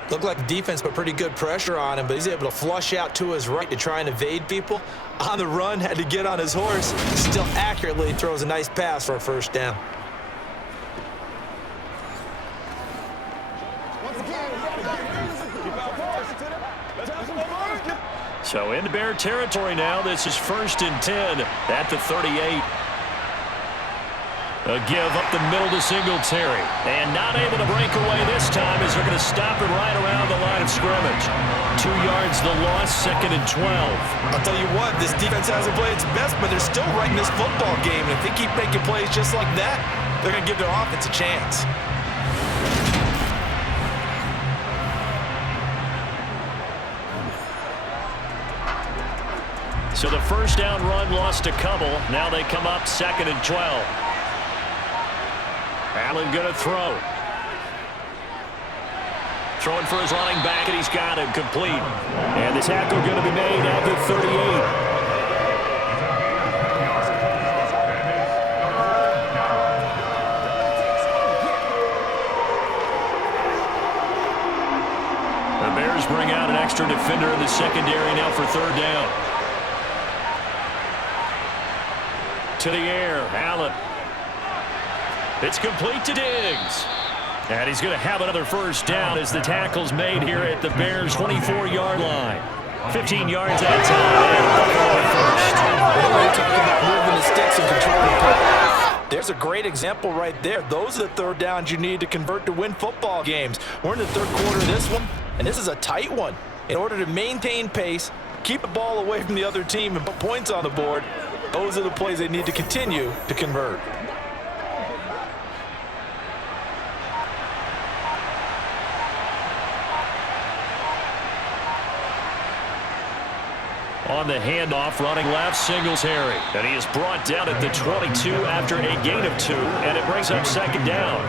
Looked like the defense put pretty good pressure on him, but he's able to flush out to his right to try and evade people. On the run, had to get on his horse. Still accurately throws a nice pass for a first down. So into Bear territory now. This is 1st and 10 at the 38. A give up the middle to Singletary. And not able to break away this time as they're going to stop it right around the line of scrimmage. 2 yards the loss, 2nd and 12. I'll tell you what, this defense hasn't played its best, but they're still right in this football game. And if they keep making plays just like that, they're going to give their offense a chance. So the first down run lost a couple. Now they come up 2nd and 12. Allen going to throw. Throwing for his running back, and he's got him complete. And the tackle going to be made at the 38. The Bears bring out an extra defender in the secondary now for 3rd down. To the air, Allen. It's complete to Diggs. And he's going to have another first down as the tackle's made here at the Bears' 24-yard line. 15 yards at a time. There's a great example right there. Those are the 3rd downs you need to convert to win football games. We're in the 3rd quarter of this one, and this is a tight one. In order to maintain pace, keep the ball away from the other team, and put points on the board, those are the plays they need to continue to convert. On the handoff, running left, Singletary. And he is brought down at the 22 after a gain of 2, and it brings up 2nd down.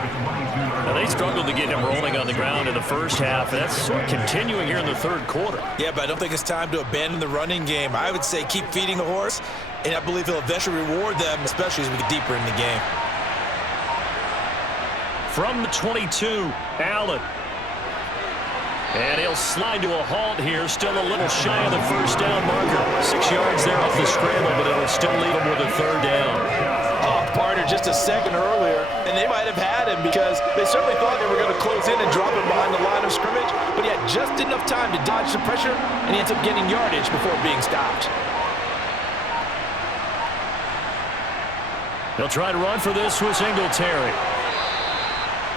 Now, they struggled to get him rolling on the ground in the first half. That's continuing here in the 3rd quarter. Yeah, but I don't think it's time to abandon the running game. I would say keep feeding the horse, and I believe he'll eventually reward them, especially as we get deeper in the game. From the 22, Allen. And he'll slide to a halt here, still a little shy of the first down marker. 6 yards there off the scramble, but it'll still leave him with a 3rd down. Off partner just a second earlier, and they might have had him because they certainly thought they were going to close in and drop him behind the line of scrimmage, but he had just enough time to dodge the pressure, and he ends up getting yardage before being stopped. They'll try to run for this with Singletary.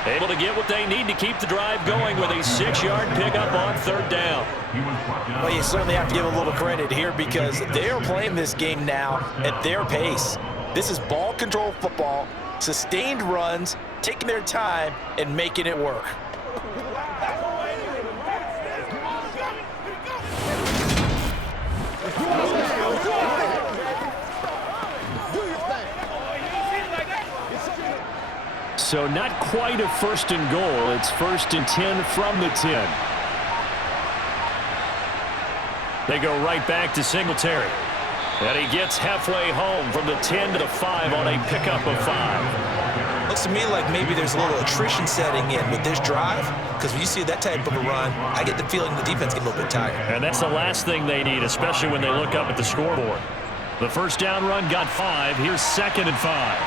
Able to get what they need to keep the drive going with a 6-yard pickup on 3rd down. Well, you certainly have to give a little credit here because they are playing this game now at their pace. This is ball control football, sustained runs, taking their time, and making it work. So not quite a 1st and goal. It's 1st and 10 from the 10. They go right back to Singletary. And he gets halfway home from the 10 to the 5 on a pickup of 5. Looks to me like maybe there's a little attrition setting in with this drive, because when you see that type of a run, I get the feeling the defense gets a little bit tired. And that's the last thing they need, especially when they look up at the scoreboard. The 1st down run got 5. Here's 2nd and 5.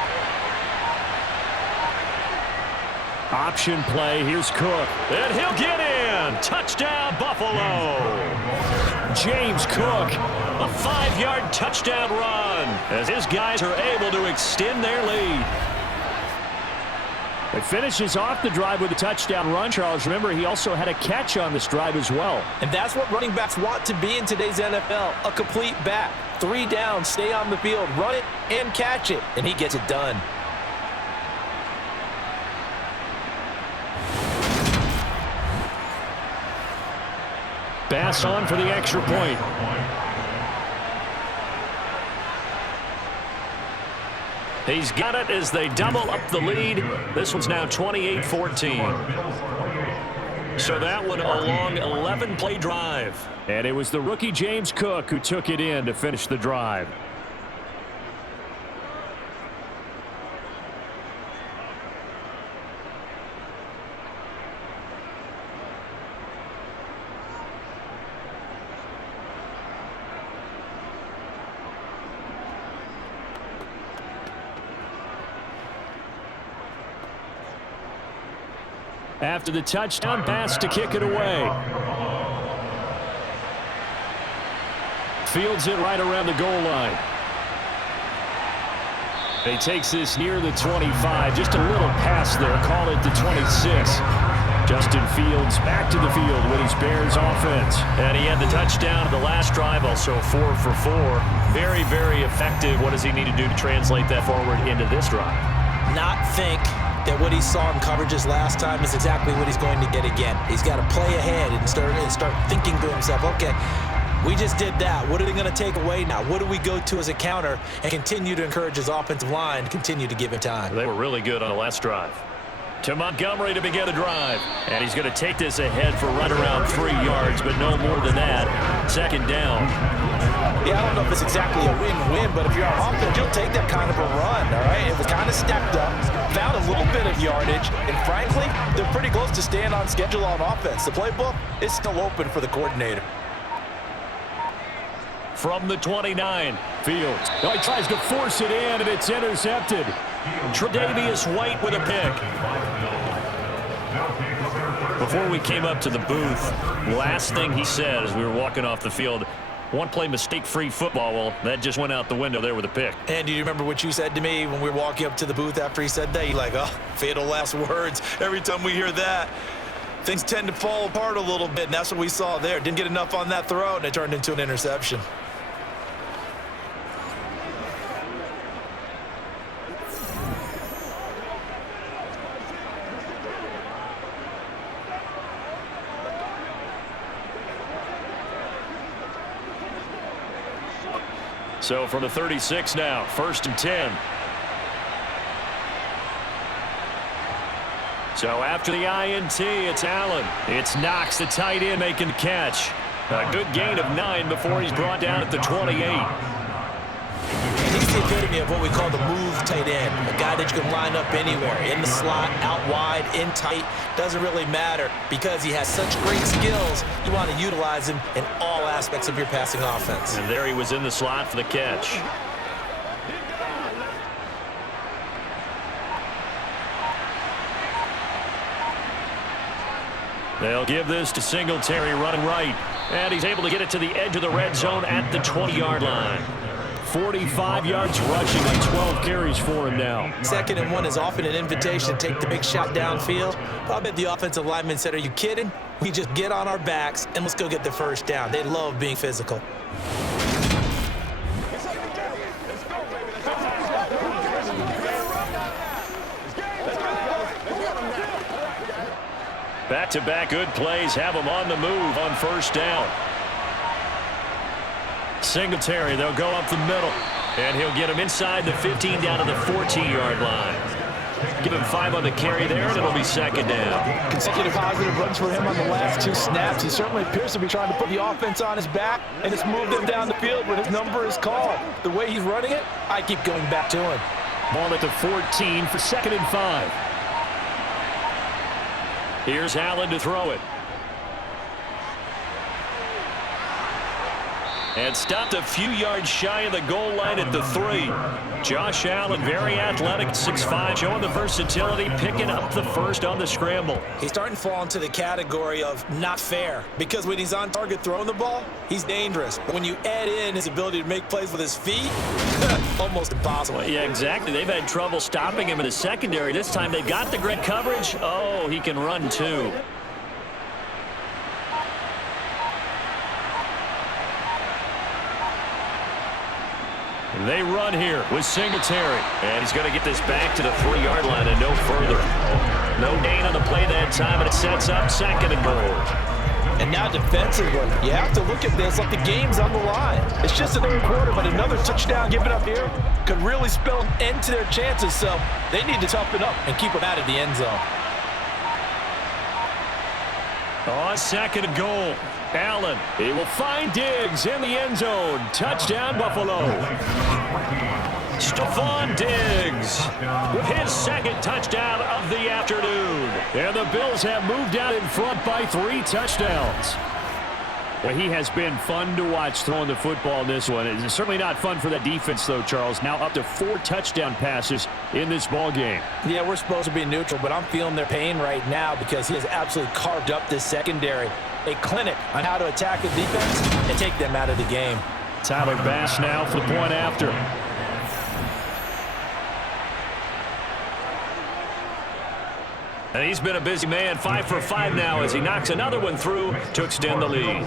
Option play. Here's Cook. And he'll get in. Touchdown, Buffalo. James Cook. A 5-yard touchdown run as his guys are able to extend their lead. It finishes off the drive with a touchdown run, Charles. Remember, he also had a catch on this drive as well. And that's what running backs want to be in today's NFL, a complete back. 3 down, stay on the field, run it, and catch it. And he gets it done. Bass on for the extra point. He's got it as they double up the lead. This one's now 28-14. So that one a long 11-play drive. And it was the rookie James Cook who took it in to finish the drive. After the touchdown pass to kick it away. Fields it right around the goal line. He takes this near the 25. Just a little pass there. Call it the 26. Justin Fields back to the field with his Bears offense. And he had the touchdown of the last drive, also 4 for 4. Very, very effective. What does he need to do to translate that forward into this drive? Not think that what he saw in coverages last time is exactly what he's going to get again. He's got to play ahead and start thinking to himself, okay, we just did that. What are they going to take away now? What do we go to as a counter? And continue to encourage his offensive line to continue to give him time. They were really good on the last drive. To Montgomery to begin the drive. And he's going to take this ahead for right around 3 yards, but no more than that. 2nd down. Yeah, I don't know if it's exactly a win-win, but if you're on offense, you'll take that kind of a run, all right? It was kind of stacked up, found a little bit of yardage, and frankly, they're pretty close to staying on schedule on offense. The playbook is still open for the coordinator. From the 29. Fields. Oh, he tries to force it in, and it's intercepted. Tre'Davious White with a pick. Before we came up to the booth, last thing he said as we were walking off the field, one-play mistake-free football. Well, that just went out the window there with a pick. And do you remember what you said to me when we were walking up to the booth after he said that? You're like, oh, fatal last words. Every time we hear that, things tend to fall apart a little bit, and that's what we saw there. Didn't get enough on that throw, and it turned into an interception. So from the 36 now, 1st and 10. So after the INT, it's Allen. It's Knox, the tight end, making the catch. A good gain of 9 before he's brought down at the 28. He's the epitome of what we call the move tight end. A guy that you can line up anywhere, in the slot, out wide, in tight. Doesn't really matter because he has such great skills. You want to utilize him in all aspects of your passing offense. And there he was in the slot for the catch. They'll give this to Singletary running right. And he's able to get it to the edge of the red zone at the 20-yard line. 45 yards rushing and 12 carries for him now. 2nd and 1 is often an invitation to take the big shot downfield. I bet the offensive lineman said, "Are you kidding? We just get on our backs and let's go get the first down." They love being physical. Back-to-back good plays have them on the move on first down. Singletary, they'll go up the middle, and he'll get him inside the 15 down to the 14-yard line. Give him 5 on the carry there, and it'll be 2nd down. Consecutive positive runs for him on the last 2 snaps. He certainly appears to be trying to put the offense on his back, and it's moved him down the field when his number is called. The way he's running it, I keep going back to him. Ball at the 14 for 2nd and 5. Here's Allen to throw it. And stopped a few yards shy of the goal line at the 3. Josh Allen, very athletic, 6'5", showing the versatility, picking up the first on the scramble. He's starting to fall into the category of not fair, because when he's on target throwing the ball, he's dangerous. But when you add in his ability to make plays with his feet, almost impossible. Yeah, exactly. They've had trouble stopping him in the secondary. This time they've got the great coverage. Oh, he can run too. They run here with Singletary. And he's going to get this back to the 3-yard line and no further. No gain on the play that time, and it sets up 2nd and goal. And now defensively, you have to look at this like the game's on the line. It's just another quarter, but another touchdown given up here could really spell an end to their chances. So they need to toughen up and keep them out of the end zone. On 2nd and goal, Allen, he will find Diggs in the end zone. Touchdown, Buffalo. Stephon Diggs with his 2nd touchdown of the afternoon. And the Bills have moved out in front by 3 touchdowns. Well, he has been fun to watch throwing the football in this one. It's certainly not fun for the defense, though, Charles. Now up to 4 touchdown passes in this ball game. Yeah, we're supposed to be neutral, but I'm feeling their pain right now because he has absolutely carved up this secondary. A clinic on how to attack the defense and take them out of the game. Tyler Bass now for the point after. And he's been a busy man, 5 for 5 now as he knocks another one through to extend the lead.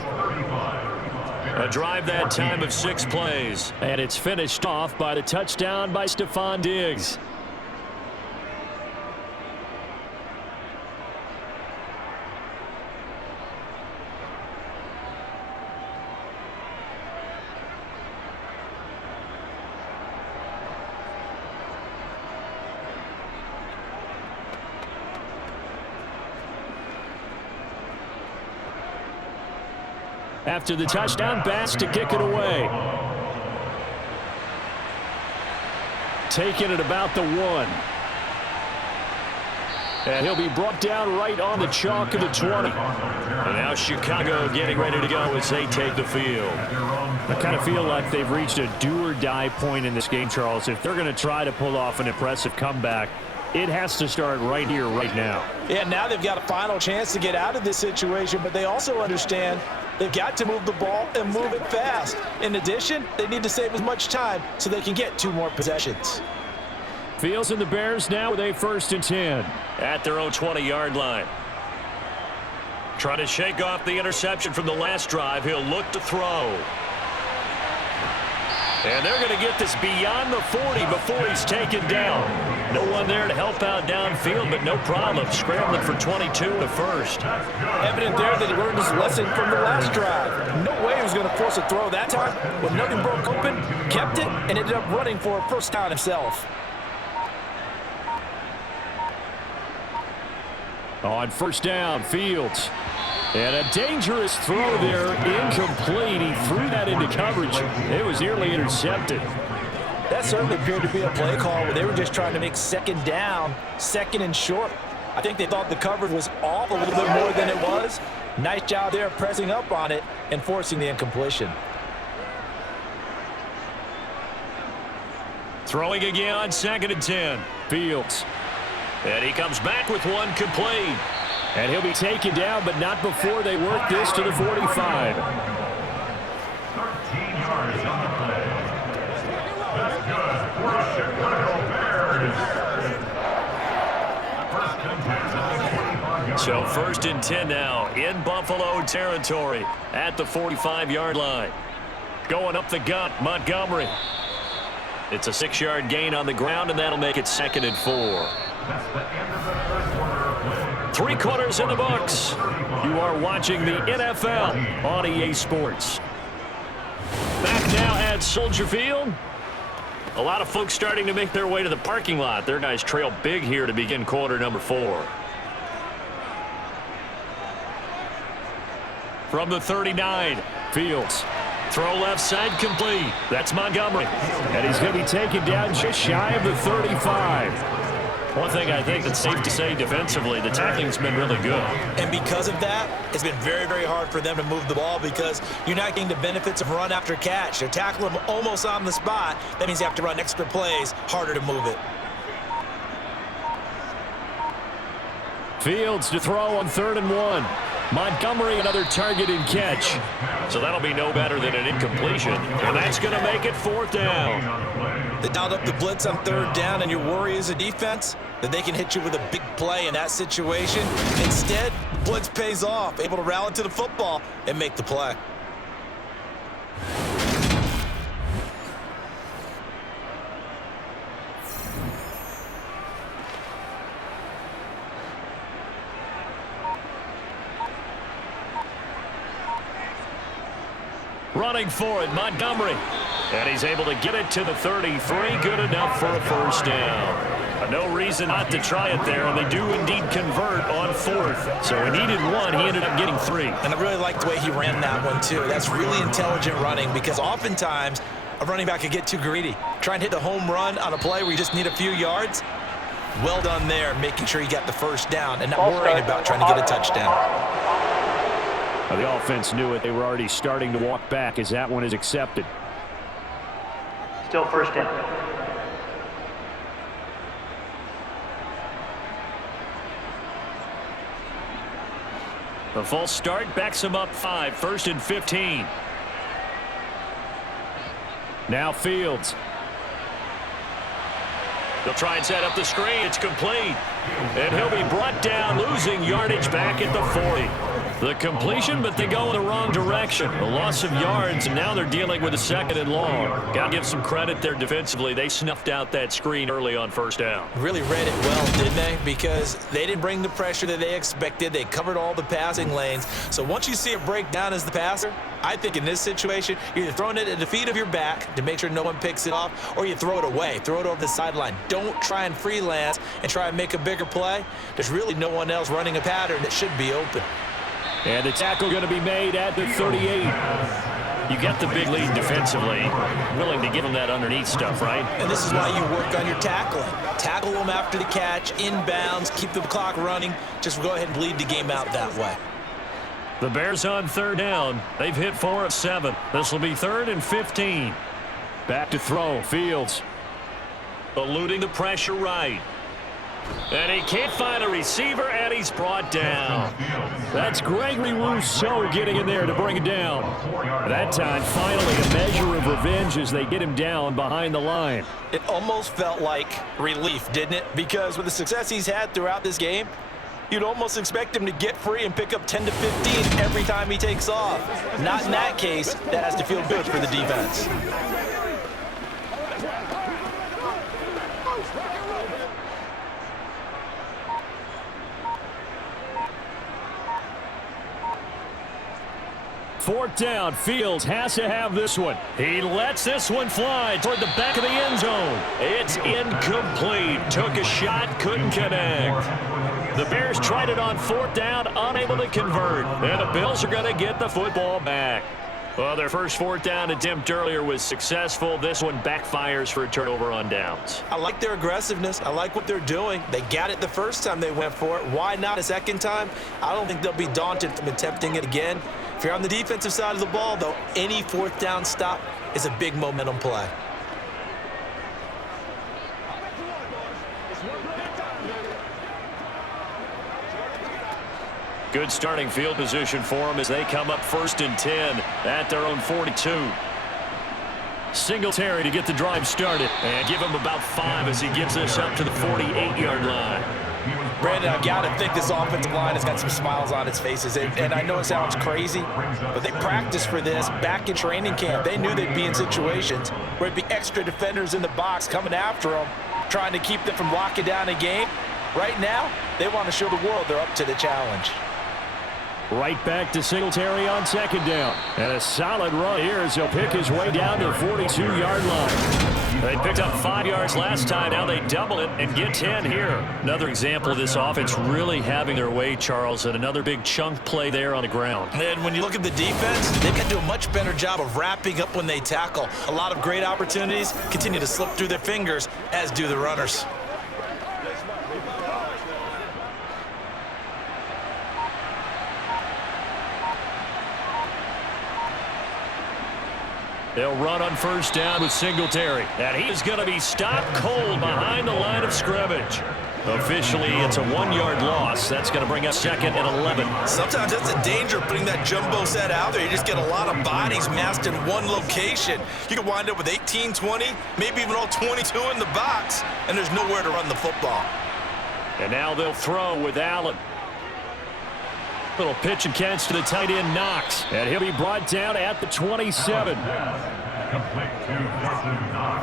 A drive that time of 6 plays. And it's finished off by the touchdown by Stephon Diggs. After the touchdown, Bass to kick it away. Taking it about the 1. And he'll be brought down right on the chalk of the 20. And now Chicago getting ready to go as they take the field. I kind of feel like they've reached a do-or-die point in this game, Charles. If they're going to try to pull off an impressive comeback, it has to start right here, right now. Yeah, now they've got a final chance to get out of this situation, but they also understand they've got to move the ball and move it fast. In addition, they need to save as much time so they can get 2 more possessions. Fields and the Bears now with a 1st and 10. At their own 20-yard line. Trying to shake off the interception from the last drive. He'll look to throw. And they're going to get this beyond the 40 before he's taken down. No one there to help out downfield, but no problem. Scrambling for 22 to first. Evident there that he learned his lesson from the last drive. No way he was going to force a throw that time. When nothing broke open, kept it, and ended up running for a first down himself. On first down, Fields. And a dangerous throw there, incomplete. He threw that into coverage. It was nearly intercepted. That certainly appeared to be a play call where they were just trying to make 2nd down, 2nd and short. I think they thought the coverage was off a little bit more than it was. Nice job there pressing up on it and forcing the incompletion. Throwing again on 2nd and 10. Fields. And he comes back with one complete. And he'll be taken down, but not before they work this to the 45. 13 yards on the play. So 1st and 10 now in Buffalo territory at the 45-yard line. Going up the gut, Montgomery. It's a 6-yard gain on the ground, and that'll make it 2nd and 4. 3 quarters in the books. You are watching the NFL on EA Sports. Back now at Soldier Field. A lot of folks starting to make their way to the parking lot. Their guys trail big here to begin quarter number 4. From the 39, Fields. Throw left side complete. That's Montgomery. And he's going to be taken down just shy of the 35. One thing I think that's safe to say defensively, the tackling's been really good. And because of that, it's been very, very hard for them to move the ball because you're not getting the benefits of run after catch. They're tackling them almost on the spot. That means you have to run extra plays, harder to move it. Fields to throw on 3rd and 1. Montgomery, another target and catch. So that'll be no better than an incompletion. And that's going to make it 4th down. They dialed up the blitz on 3rd down, and your worry as a defense that they can hit you with a big play in that situation. Instead, blitz pays off, able to rally to the football and make the play. Running for it, Montgomery. And he's able to get it to the 33. Good enough for a 1st down. No reason not to try it there, and they do indeed convert on 4th. So he needed 1. He ended up getting 3. And I really like the way he ran that one, too. That's really intelligent running because oftentimes a running back could get too greedy. Try and hit the home run on a play where you just need a few yards. Well done there, making sure you got the 1st down and not worrying about trying to get a touchdown. The offense knew it. They were already starting to walk back as that one is accepted. Still 1st down. The false start backs him up 5. 1st and 15. Now Fields. They'll try and set up the screen. It's complete. And he'll be brought down, losing yardage back at the 40. The completion, but they go in the wrong direction. A loss of yards, and now they're dealing with a 2nd and long. Got to give some credit there defensively. They snuffed out that screen early on 1st down. Really read it well, didn't they? Because they didn't bring the pressure that they expected. They covered all the passing lanes. So once you see it break down as the passer, I think in this situation, you're either throwing it at the feet of your back to make sure no one picks it off, or you throw it away. Throw it over the sideline. Don't try and freelance and try and make a bigger play. There's really no one else running a pattern that should be open. And the tackle going to be made at the 38. You get the big lead defensively. Willing to give them that underneath stuff, right? And this is why you work on your tackling. Tackle them after the catch, inbounds, keep the clock running. Just go ahead and bleed the game out that way. The Bears on 3rd down. They've hit 4 of 7. This will be 3rd and 15. Back to throw. Fields. Eluding the pressure right. And he can't find a receiver, and he's brought down. That's Gregory Rousseau getting in there to bring it down. That time, finally, a measure of revenge as they get him down behind the line. It almost felt like relief, didn't it? Because with the success he's had throughout this game, you'd almost expect him to get free and pick up 10 to 15 every time he takes off. Not in that case. That has to feel good for the defense. Fourth down, Fields has to have this one. He lets this one fly toward the back of the end zone. It's incomplete. Took a shot, couldn't connect. The Bears tried it on 4th down, unable to convert. And the Bills are going to get the football back. Well, their first 4th down attempt earlier was successful. This one backfires for a turnover on downs. I like their aggressiveness. I like what they're doing. They got it the first time they went for it. Why not a second time? I don't think they'll be daunted from attempting it again. If you're on the defensive side of the ball, though, any 4th down stop is a big momentum play. Good starting field position for them as they come up 1st and 10 at their own 42. Singletary to get the drive started and give him about 5 as he gets this up to the 48-yard line. Brandon, I've got to think this offensive line has got some smiles on its faces. And I know it sounds crazy, but they practiced for this back in training camp. They knew they'd be in situations where there'd be extra defenders in the box coming after them, trying to keep them from locking down a game. Right now, they want to show the world they're up to the challenge. Right back to Singletary on second down. And a solid run here as he'll pick his way down to the 42-yard line. They picked up 5 yards last time. Now they double it and get 10 here. Another example of this offense really having their way, Charles, and another big chunk play there on the ground. And when you look at the defense, they've got to do a much better job of wrapping up when they tackle. A lot of great opportunities continue to slip through their fingers, as do the runners. They'll run on first down with Singletary. And he is going to be stopped cold behind the line of scrimmage. Officially, it's a 1-yard loss. That's going to bring us second and 11. Sometimes that's a danger putting that jumbo set out there. You just get a lot of bodies massed in one location. You can wind up with 18, 20, maybe even all 22 in the box, and there's nowhere to run the football. And now they'll throw with Allen. Little pitch and catch to the tight end, Knox. And he'll be brought down at the 27.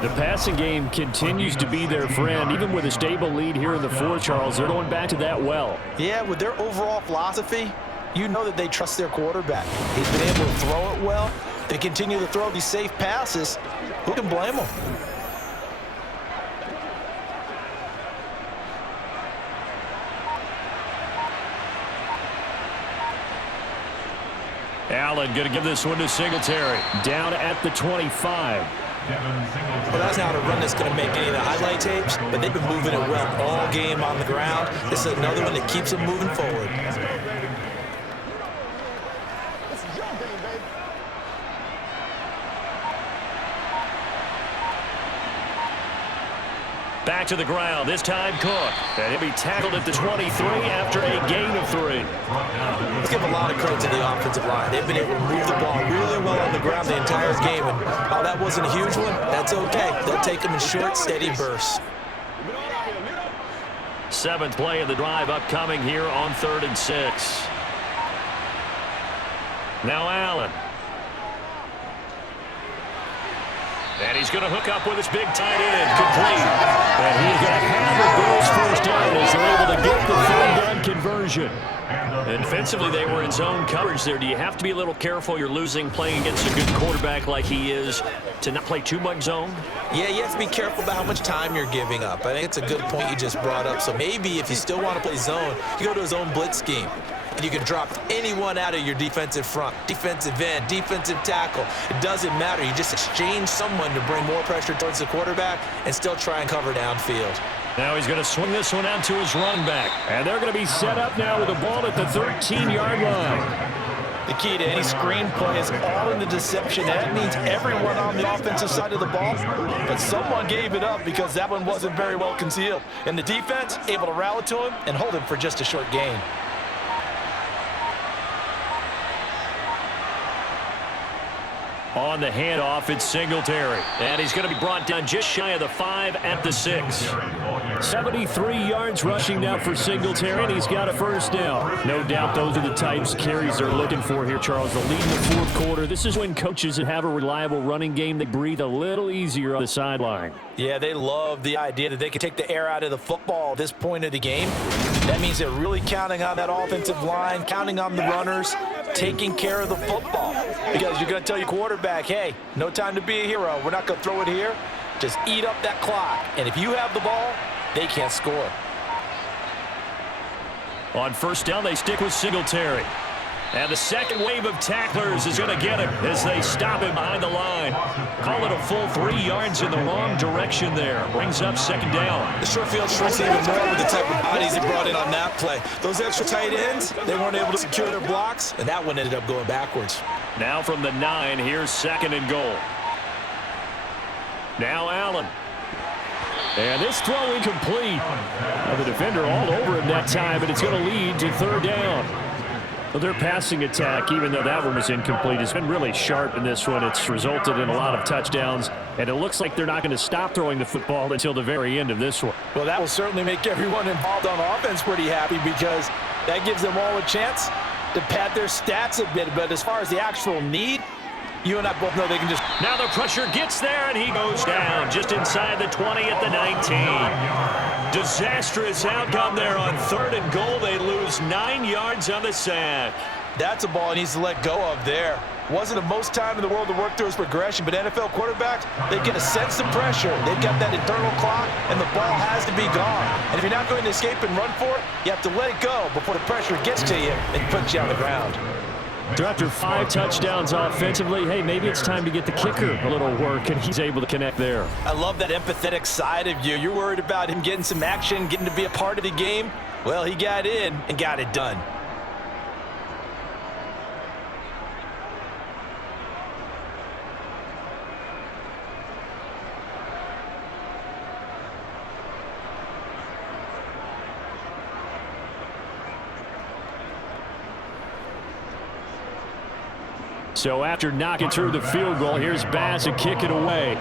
The passing game continues to be their friend. Even with a stable lead here in the fourth, Charles, they're going back to that well. Yeah, with their overall philosophy, you know that they trust their quarterback. He's been able to throw it well. They continue to throw these safe passes. Who can blame them? Allen going to give this one to Singletary. Down at the 25. Well, that's not a run that's going to make any of the highlight tapes, but they've been moving it well all game on the ground. This is another one that keeps them moving forward. Back to the ground, this time Cook. And he'll be tackled at the 23 after a gain of 3. Let's give a lot of credit to the offensive line. They've been able to move the ball really well on the ground the entire game. And while that wasn't a huge one, that's okay. They'll take them in short, steady bursts. 7th play of the drive upcoming here on 3rd and 6. Now Allen. And he's going to hook up with his big tight end, complete. And he's going to have the Bills first down as they're able to get the third down conversion. And defensively, they were in zone coverage there. Do you have to be a little careful? You're losing playing against a good quarterback like he is to not play too much zone? Yeah, you have to be careful about how much time you're giving up. I think it's a good point you just brought up. So maybe if you still want to play zone, you go to a zone blitz scheme. And you can drop anyone out of your defensive front, defensive end, defensive tackle. It doesn't matter. You just exchange someone to bring more pressure towards the quarterback and still try and cover downfield. Now he's going to swing this one out to his running back. And they're going to be set up now with the ball at the 13-yard line. The key to any screen play is all in the deception. That means everyone on the offensive side of the ball, but someone gave it up because that one wasn't very well concealed. And the defense able to rally to him and hold him for just a short gain. On the handoff, it's Singletary. And he's going to be brought down just shy of the 5 at the 6. 73 yards rushing now for Singletary, and he's got a first down. No doubt those are the types of carries they're looking for here, Charles. The lead in the fourth quarter. This is when coaches that have a reliable running game, they breathe a little easier on the sideline. Yeah, they love the idea that they can take the air out of the football at this point of the game. That means they're really counting on that offensive line, counting on the runners, taking care of the football. Because you're going to tell your quarterback, hey, no time to be a hero. We're not going to throw it here. Just eat up that clock. And if you have the ball, they can't score. On first down, they stick with Singletary. And the second wave of tacklers is going to get him as they stop him behind the line. Call it a full 3 yards in the wrong direction there. Brings up second down. The short field shrinks even more with the type of bodies they brought in on that play. Those extra tight ends, they weren't able to secure their blocks, and that one ended up going backwards. Now from the 9, here's 2nd and goal. Now Allen. And this throw incomplete. Now the defender all over him that time, but it's going to lead to 3rd down. Well, their passing attack, even though that one was incomplete, has been really sharp in this one. It's resulted in a lot of touchdowns, and it looks like they're not going to stop throwing the football until the very end of this one. Well, that will certainly make everyone involved on offense pretty happy because that gives them all a chance to pad their stats a bit. But as far as the actual need, you and I both know they can just... Now the pressure gets there, and he goes down just inside the 20 at the 19. Disastrous outcome there on 3rd and goal. They lose 9 yards on the sack. That's a ball he needs to let go of there. Wasn't the most time in the world to work through his progression, but NFL quarterbacks, they get a sense of pressure. They've got that internal clock, and the ball has to be gone. And if you're not going to escape and run for it, you have to let it go before the pressure gets to you and puts you on the ground. So after 5 touchdowns offensively, hey, maybe it's time to get the kicker a little work, and he's able to connect there. I love that empathetic side of you. You're worried about him getting some action, getting to be a part of the game. Well, he got in and got it done. So after knocking through the field goal, here's Bass to kick it away.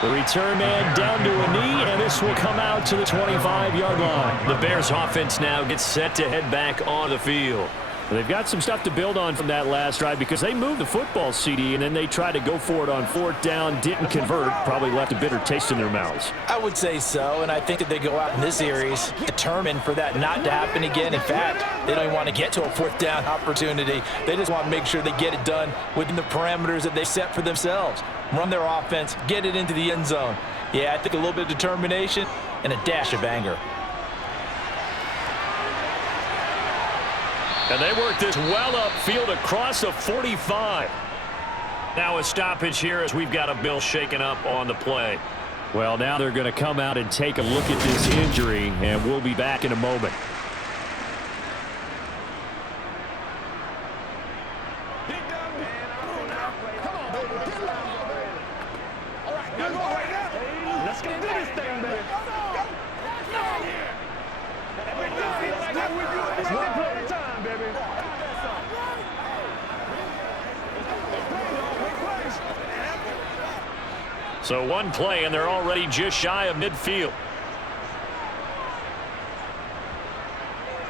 The return man down to a knee, and this will come out to the 25-yard line. The Bears offense now gets set to head back on the field. They've got some stuff to build on from that last drive because they moved the football, CD, and then they tried to go for it on 4th down, didn't convert, probably left a bitter taste in their mouths. I would say so, and I think that they go out in this series determined for that not to happen again. In fact, they don't even want to get to a 4th down opportunity. They just want to make sure they get it done within the parameters that they set for themselves. Run their offense, get it into the end zone. Yeah, I think a little bit of determination and a dash of anger. And they work this well upfield across the 45. Now a stoppage here as we've got a Bill shaken up on the play. Well, now they're going to come out and take a look at this injury, and we'll be back in a moment. Let's get into this thing, baby. One play at a time, baby. So one play, and they're already just shy of midfield.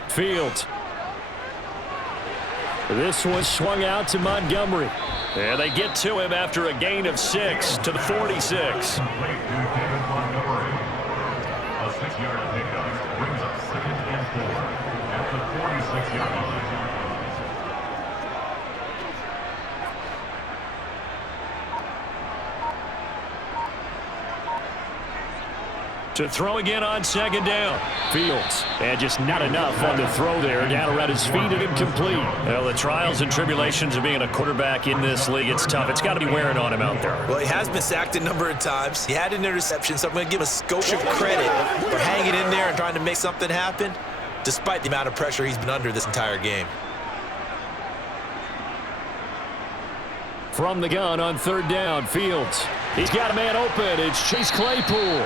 Fields. This one swung out to Montgomery. And they get to him after a gain of 6 to the 46. A 6-yard pickup brings up 2nd and 4 at the 46-yard line. To throw again on 2nd down. Fields. And just not enough on the throw there. Down around his feet and incomplete. Well, the trials and tribulations of being a quarterback in this league, it's tough. It's got to be wearing on him out there. Well, he has been sacked a number of times. He had an interception, so I'm going to give him a skosh of credit for hanging in there and trying to make something happen, despite the amount of pressure he's been under this entire game. From the gun on 3rd down, Fields. He's got a man open. It's Chase Claypool.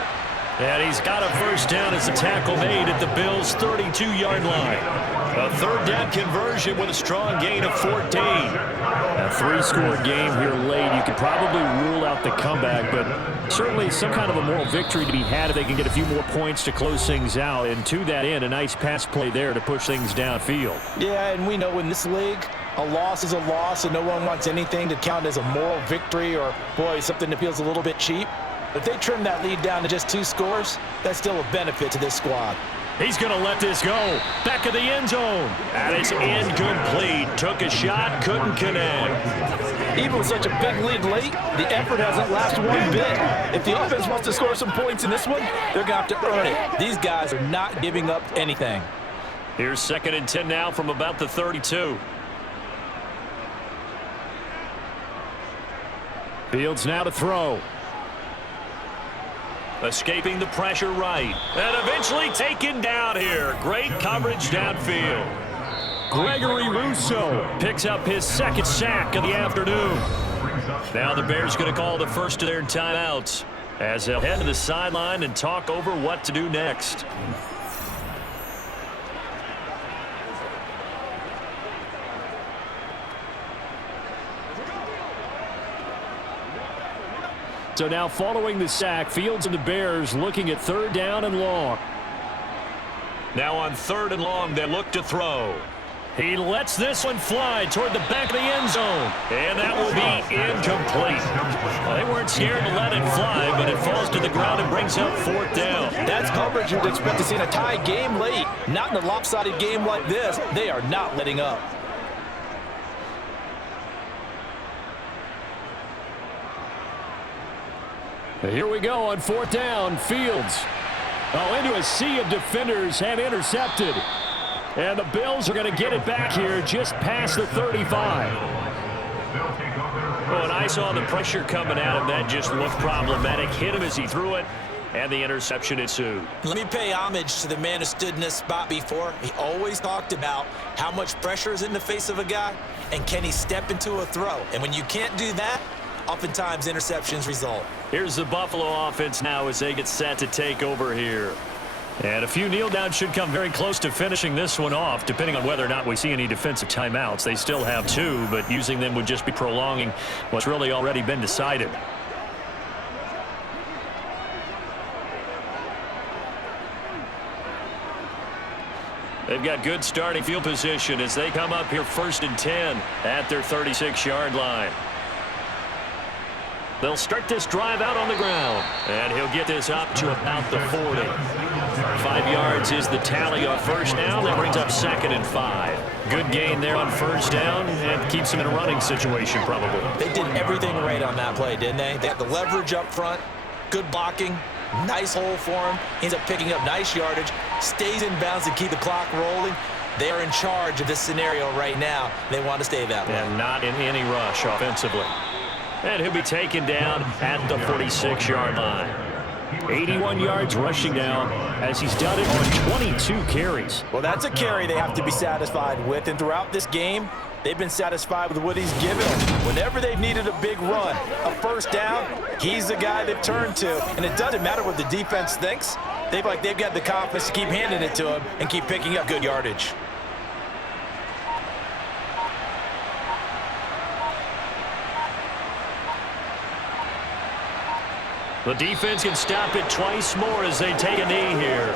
And he's got a 1st down as a tackle made at the Bills' 32-yard line. A 3rd down conversion with a strong gain of 14. A 3-score game here late. You could probably rule out the comeback, but certainly some kind of a moral victory to be had if they can get a few more points to close things out. And to that end, a nice pass play there to push things downfield. Yeah, and we know in this league, a loss is a loss, and no one wants anything to count as a moral victory or, boy, something that feels a little bit cheap. If they trim that lead down to just 2 scores, that's still a benefit to this squad. He's going to let this go. Back of the end zone. And it's incomplete. Took a shot, couldn't connect. Even with such a big lead late, the effort hasn't lasted one bit. If the offense wants to score some points in this one, they're going to have to earn it. These guys are not giving up anything. Here's 2nd and 10 now from about the 32. Fields now to throw. Escaping the pressure right. And eventually taken down here. Great coverage downfield. Gregory Rousseau picks up his 2nd sack of the afternoon. Now the Bears going to call the first of their timeouts as they'll head to the sideline and talk over what to do next. So now following the sack, Fields and the Bears looking at 3rd down and long. Now on 3rd and long, they look to throw. He lets this one fly toward the back of the end zone. And that will be incomplete. Well, they weren't scared to let it fly, but it falls to the ground and brings up 4th down. That's coverage you'd expect to see in a tie game late. Not in a lopsided game like this. They are not letting up. Here we go on 4th down. Fields. Oh, into a sea of defenders and intercepted. And the Bills are going to get it back here just past the 35. Oh, and I saw the pressure coming at him. That just looked problematic. Hit him as he threw it, and the interception ensued. Let me pay homage to the man who stood in this spot before. He always talked about how much pressure is in the face of a guy, and can he step into a throw. And when you can't do that, oftentimes interceptions result. Here's the Buffalo offense now as they get set to take over here. And a few kneel downs should come very close to finishing this one off, depending on whether or not we see any defensive timeouts. They still have 2, but using them would just be prolonging what's really already been decided. They've got good starting field position as they come up here 1st and 10 at their 36-yard line. They'll start this drive out on the ground, and he'll get this up to about the 40. 5 yards is the tally on 1st down. That brings up 2nd and 5. Good gain there on 1st down and keeps him in a running situation probably. They did everything right on that play, didn't they? They had the leverage up front, good blocking, nice hole for him. Ends up picking up nice yardage, stays in bounds to keep the clock rolling. They are in charge of this scenario right now. They want to stay that way. And not in any rush offensively. And he'll be taken down at the 46-yard line. 81 yards rushing now as he's done it on 22 carries. Well, that's a carry they have to be satisfied with. And throughout this game, they've been satisfied with what he's given them. Whenever they've needed a big run, a 1st down, he's the guy they've turned to. And it doesn't matter what the defense thinks. They've got the confidence to keep handing it to him and keep picking up good yardage. The defense can stop it twice more as they take a knee here.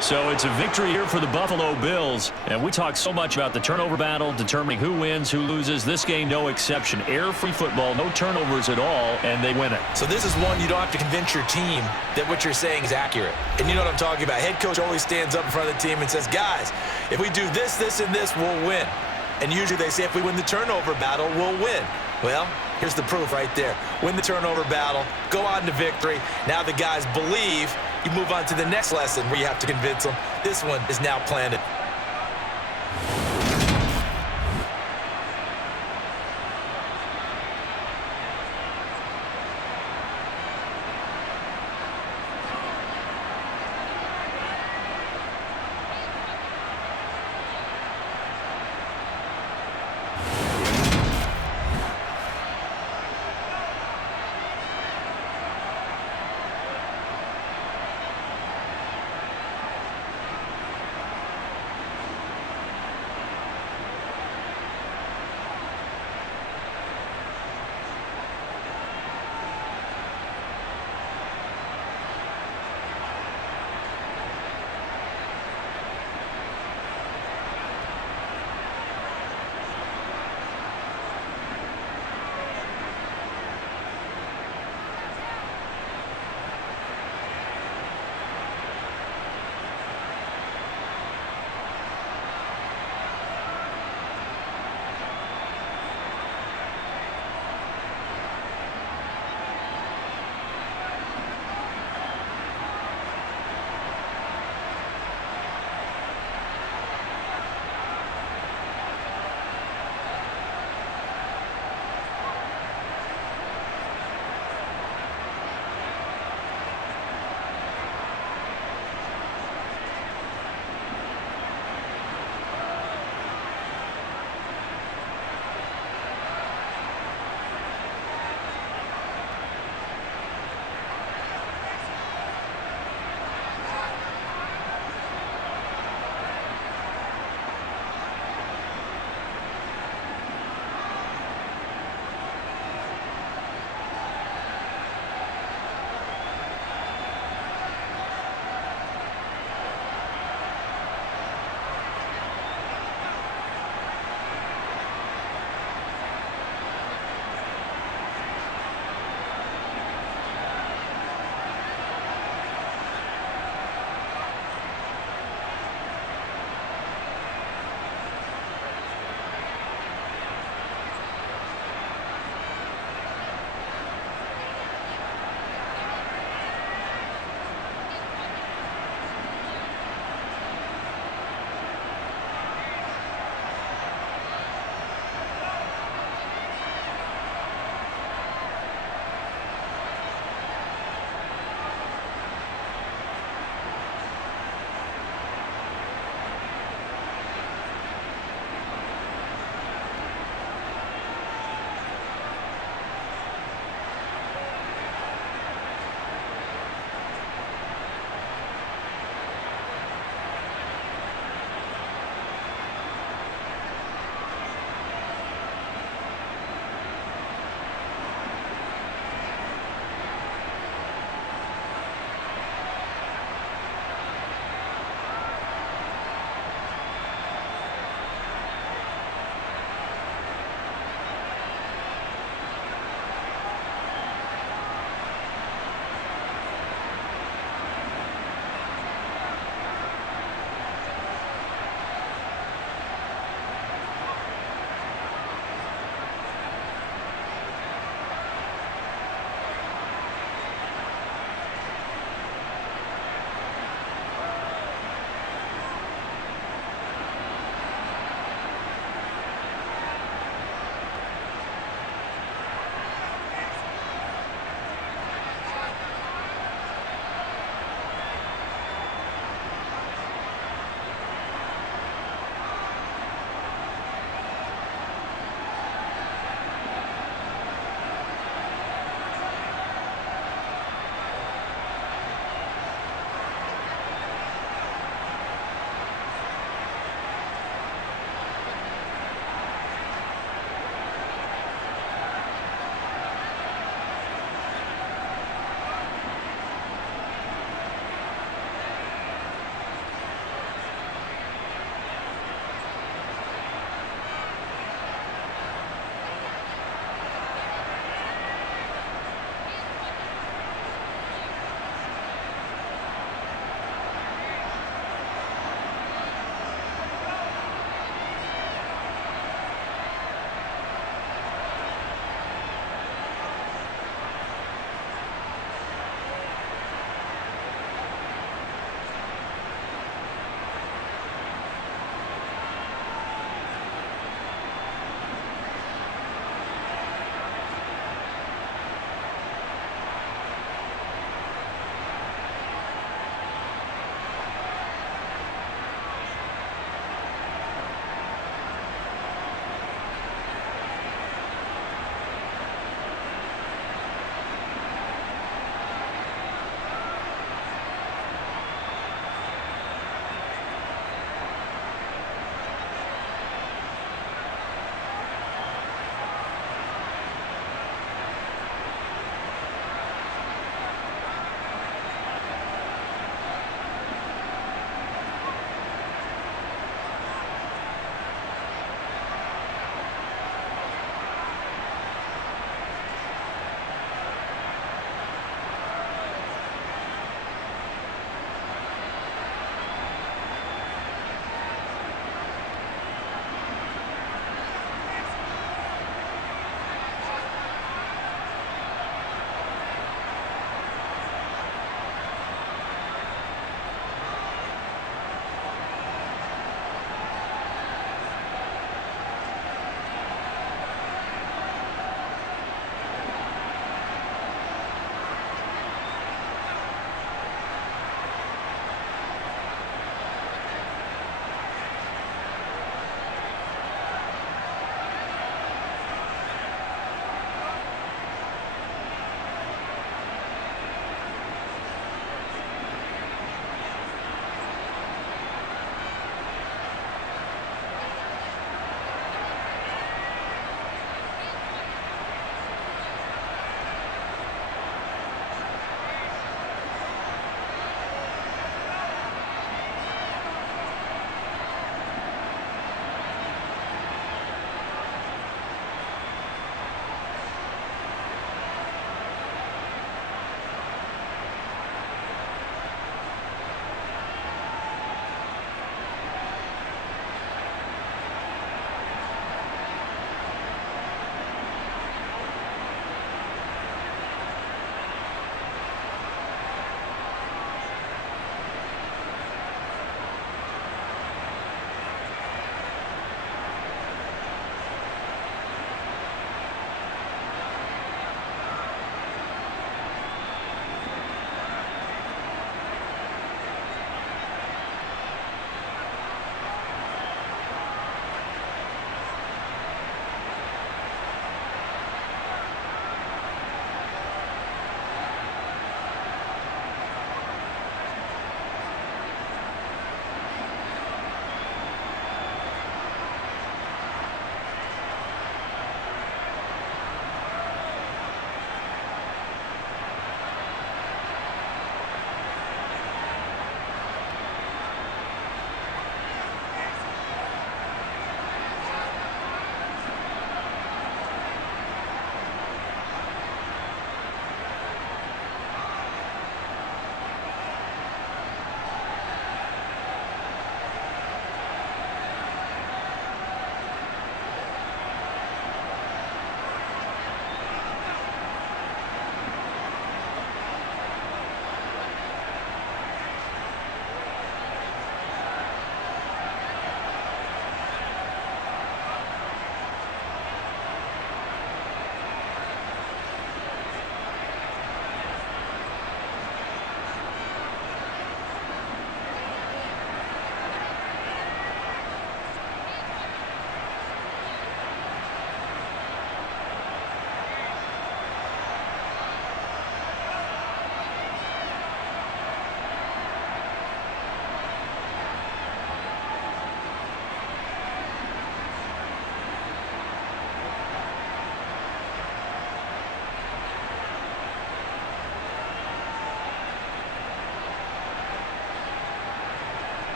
So it's a victory here for the Buffalo Bills. And we talk so much about the turnover battle, determining who wins, who loses. This game, no exception. Error-free football, no turnovers at all, and they win it. So this is one you don't have to convince your team that what you're saying is accurate. And you know what I'm talking about. Head coach always stands up in front of the team and says, guys, if we do this, this, and this, we'll win. And usually they say if we win the turnover battle, we'll win. Well, here's the proof right there. Win the turnover battle, go on to victory. Now the guys believe. You move on to the next lesson where you have to convince them. This one is now planted.